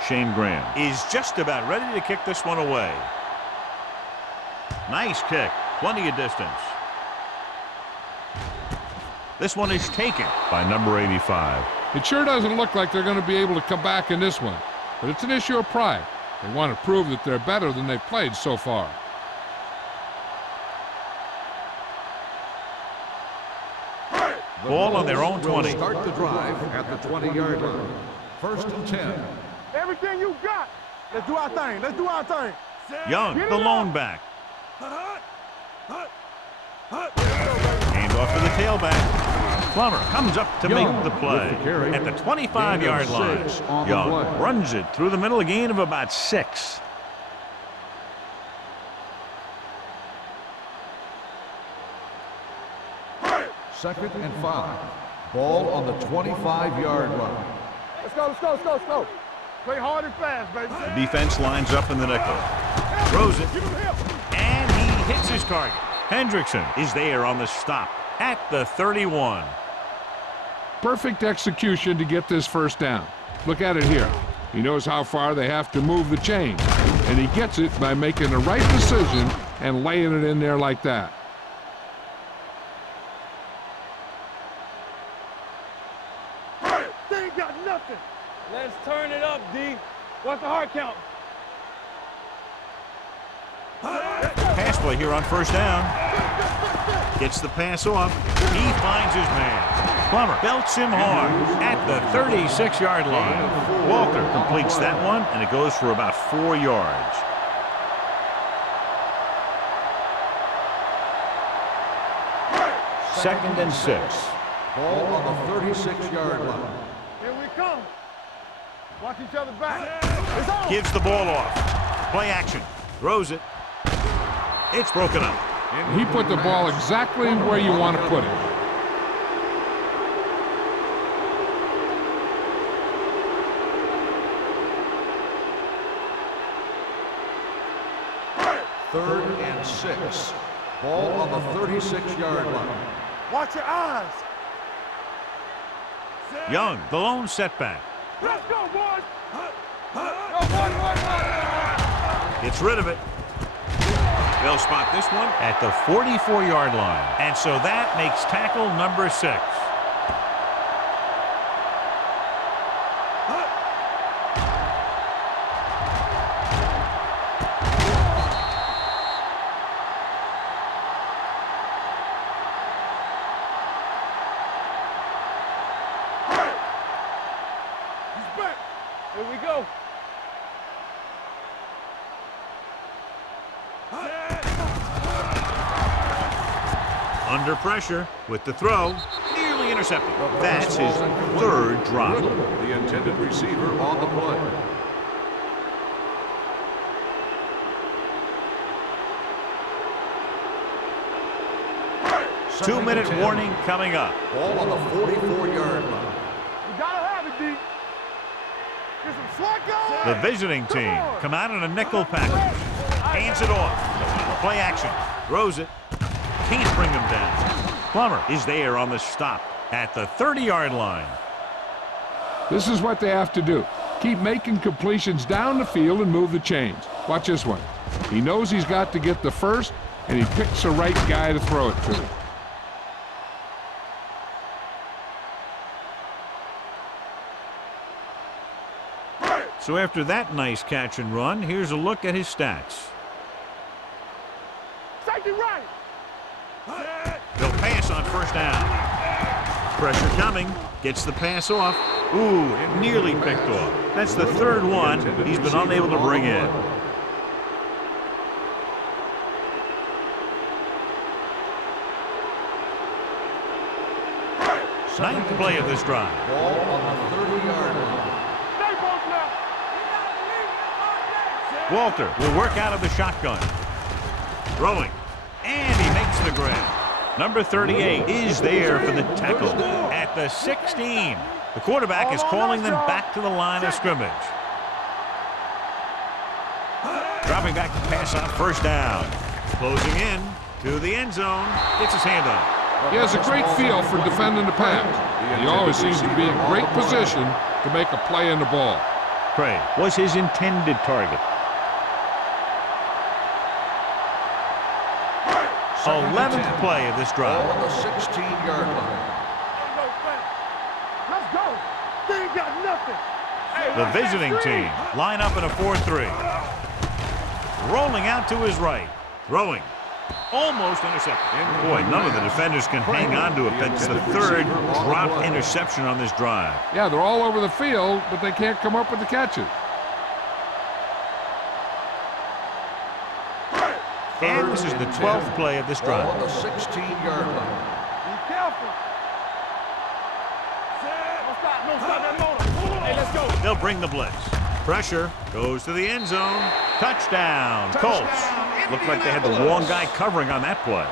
Shane Graham is just about ready to kick this one away. Nice kick. Plenty of distance. This one is taken by number 85. It sure doesn't look like they're going to be able to come back in this one, but it's an issue of pride. They want to prove that they're better than they've played so far. Ball on their own 20. Start the drive at the 20-yard line. First and 10. Everything you got. Let's do our thing. Let's do our thing. Young, the lone back. Hand off to the tailback. Plummer comes up to make the play at the 25-yard line. Young runs it through the middle, a gain of about 6. Second and 5. Ball on the 25-yard line. Let's go, let's go, let's go, let's go. Play hard and fast, baby. The defense lines up in the nickel. Throws it. And he hits his target. Hendrickson is there on the stop at the 31. Perfect execution to get this first down. Look at it here. He knows how far they have to move the chain, and he gets it by making the right decision and laying it in there like that. They ain't got nothing. Let's turn it up, D. What's the hard count? Pass play here on first down. Gets the pass off. He finds his man. Plummer belts him hard at the 36-yard line. Walker completes that one, and it goes for about 4 yards. Second and 6. Ball on the 36-yard line. Here we come. Watch each other back. It's on. Gives the ball off. Play action. Throws it. It's broken up. He put the ball exactly where you want to put it. Third and 6. Ball on the 36-yard line. Watch your eyes. Young, the lone setback. Let's go, boys. Go, Gets rid of it. They'll spot this one at the 44-yard line. And so that makes tackle number 6. He's back. Here we go. Under pressure with the throw. Nearly intercepted. That's his 3rd drop. The intended receiver on the play. Two-minute warning coming up. Ball on the 44-yard line. You gotta have it, D. Get some slack on. The visiting team come out in a nickel package. Hands it off. Play action. Throws it. Can't bring him down. Plummer is there on the stop at the 30-yard line. This is what they have to do. Keep making completions down the field and move the chains. Watch this one. He knows he's got to get the first, and he picks the right guy to throw it to. So after that nice catch and run, here's a look at his stats. Safety right. They'll pass on first down. Pressure coming. Gets the pass off. Ooh, nearly picked off. That's the third one he's been unable to bring in. Ninth play of this drive. Ball on the 30-yard line. Stay both now. Walter will work out of the shotgun. Throwing. And he makes the grab. Number 38 is there for the tackle at the 16. The quarterback is calling them back to the line of scrimmage. Dropping back to pass on first down. Closing in to the end zone. Gets his hand on. He has a great feel for defending the pass. He always seems to be in great position to make a play in the ball. Craig was his intended target. 11th play of this drive. Ball on the 16-yard line. Let's go. They ain't got nothing. The visiting team line up in a 4-3. Rolling out to his right. Throwing. Almost intercepted. Boy, none of the defenders can hang on to it. That's the third drop interception on this drive. Yeah, they're all over the field, but they can't come up with the catches. And this is the 12th play of this Ball drive. on the 16-yard line. Be careful. Don't stop that motor. Hey, let's go. They'll bring the blitz. Pressure goes to the end zone. Touchdown, Colts. Looked like they had the wrong guy covering on that play.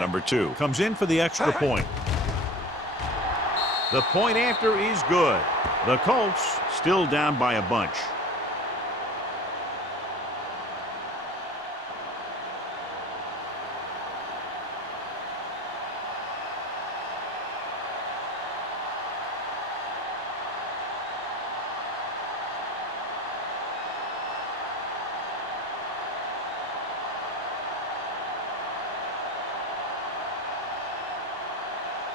Number 2 comes in for the extra point. The point after is good. The Colts still down by a bunch.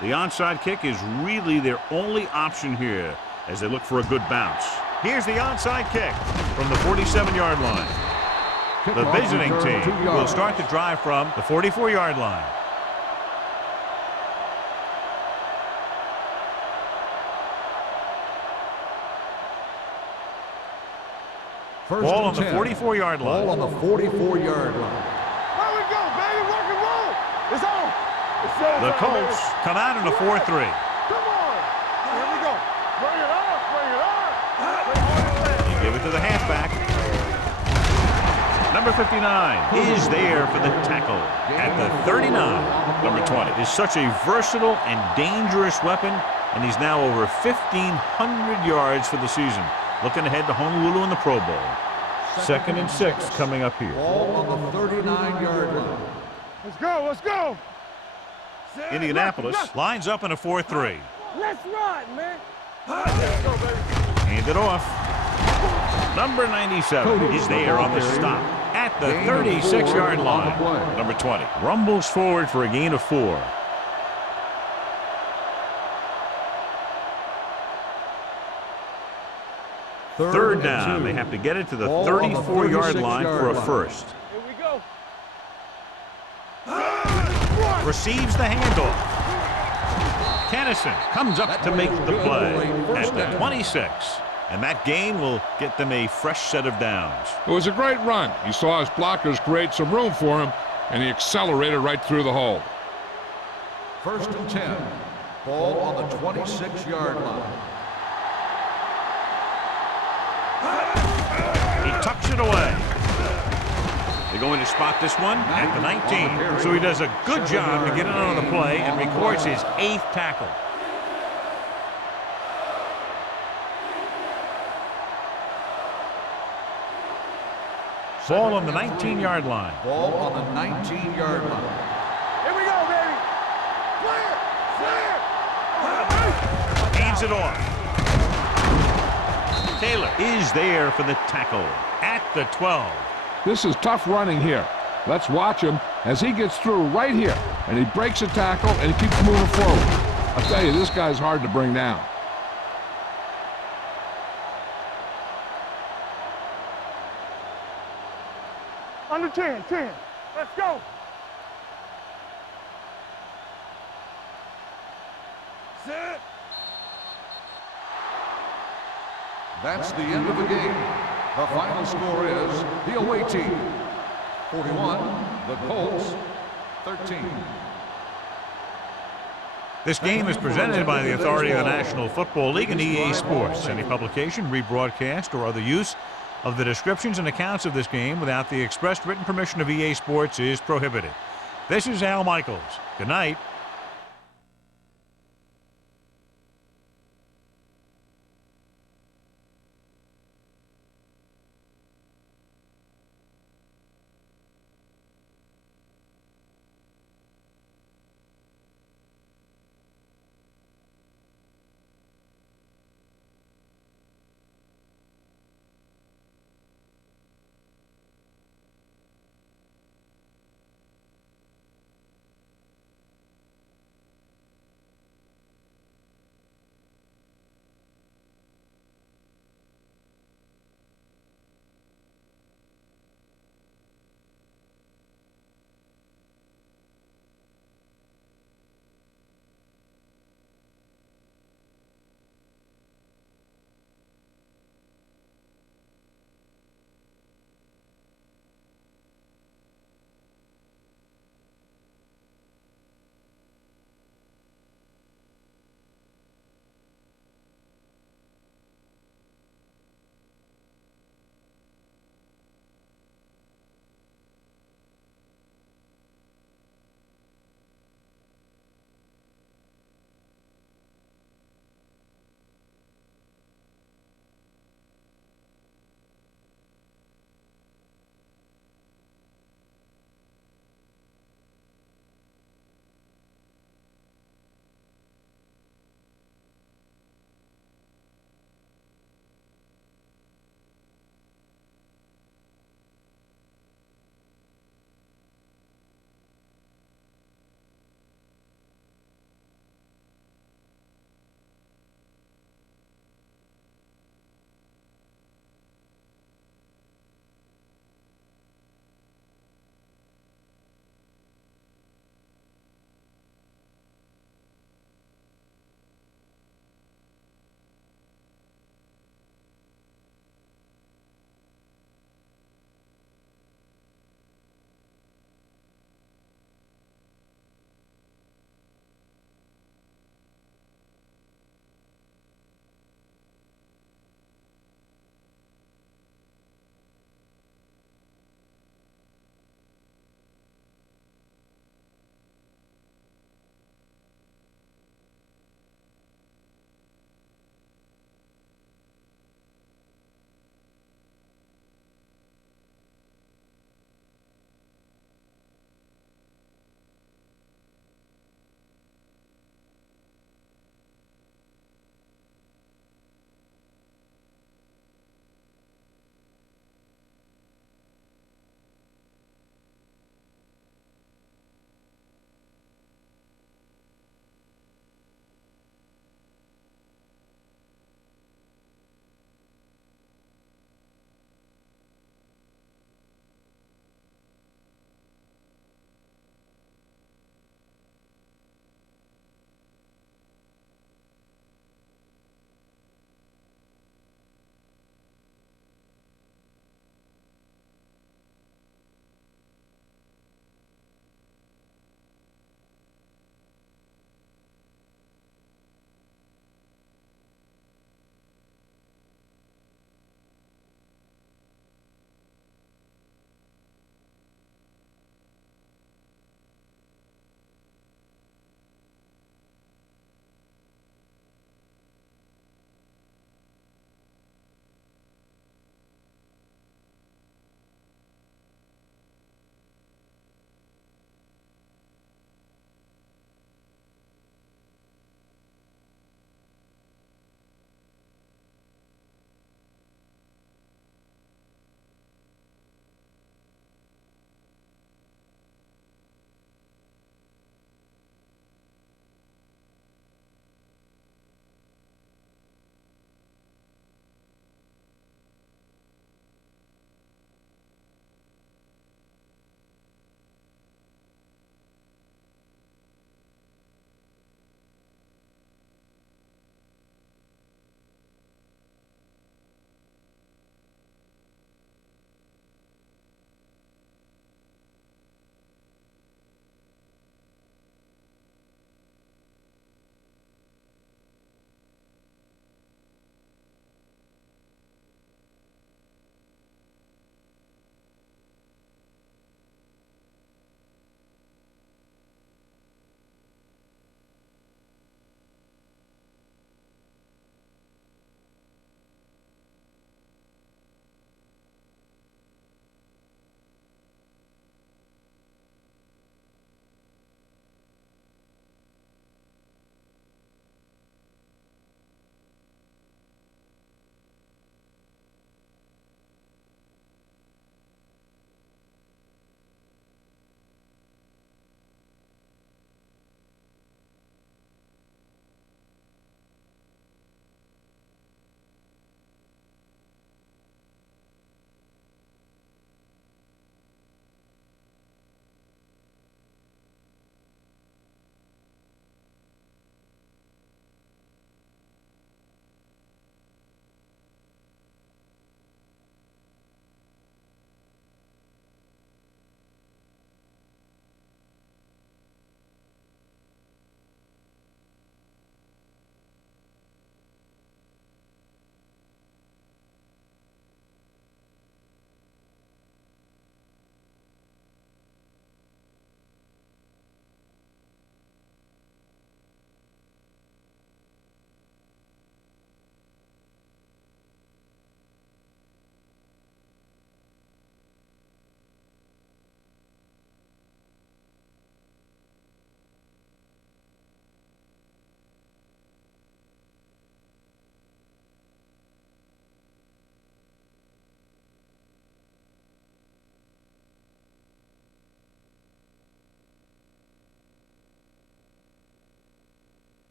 The onside kick is really their only option here as they look for a good bounce. Here's the onside kick from the 47-yard line. The visiting team will start the drive from the 44-yard line. Ball on the 44-yard line. Ball on the 44-yard line. There we go, baby. Rock and roll. It's on. It's showtime, The Colts baby. come out in a 4-3. Come on. Here we go. Bring it on. Bring it on. They give it to the halfback. Number 59 is there for the tackle at the 39. Number 20 is such a versatile and dangerous weapon, and he's now over 1,500 yards for the season. Looking ahead to Honolulu in the Pro Bowl. 2nd and 6 coming up here. Ball on the 39-yard line. Let's go. Let's go. Indianapolis lines up in a 4-3. Let's ride, man. Let's go, baby. Hand it off. Number 97 is there on the stop at the 36-yard line. Number 20 rumbles forward for a gain of 4. Third down. They have to get it to the 34-yard line for a first. Here we go. Receives the handoff. Kennison comes up to make the play at the 26. And that gain will get them a fresh set of downs. It was a great run. He saw his blockers create some room for him, and he accelerated right through the hole. 1st and 10. Ball on the 26-yard line. He tucks it away. They're going to spot this one at the 19. So he does a good job to get it on the play and records his 8th tackle. Ball on the 19-yard line. Ball on the 19-yard line. Here we go, baby. Clear! Clear! Hands it off. Taylor is there for the tackle at the 12. This is tough running here. Let's watch him as he gets through right here. And he breaks a tackle and he keeps moving forward. I'll tell you, this guy's hard to bring down. Under 10, 10. Let's go. Set. That's the end of the game. The final score is the away team 41, the Colts 13. This game is presented by the authority of the National Football League and EA Sports. Any publication, rebroadcast, or other use of the descriptions and accounts of this game without the expressed written permission of EA Sports is prohibited. This is Al Michaels. Good night.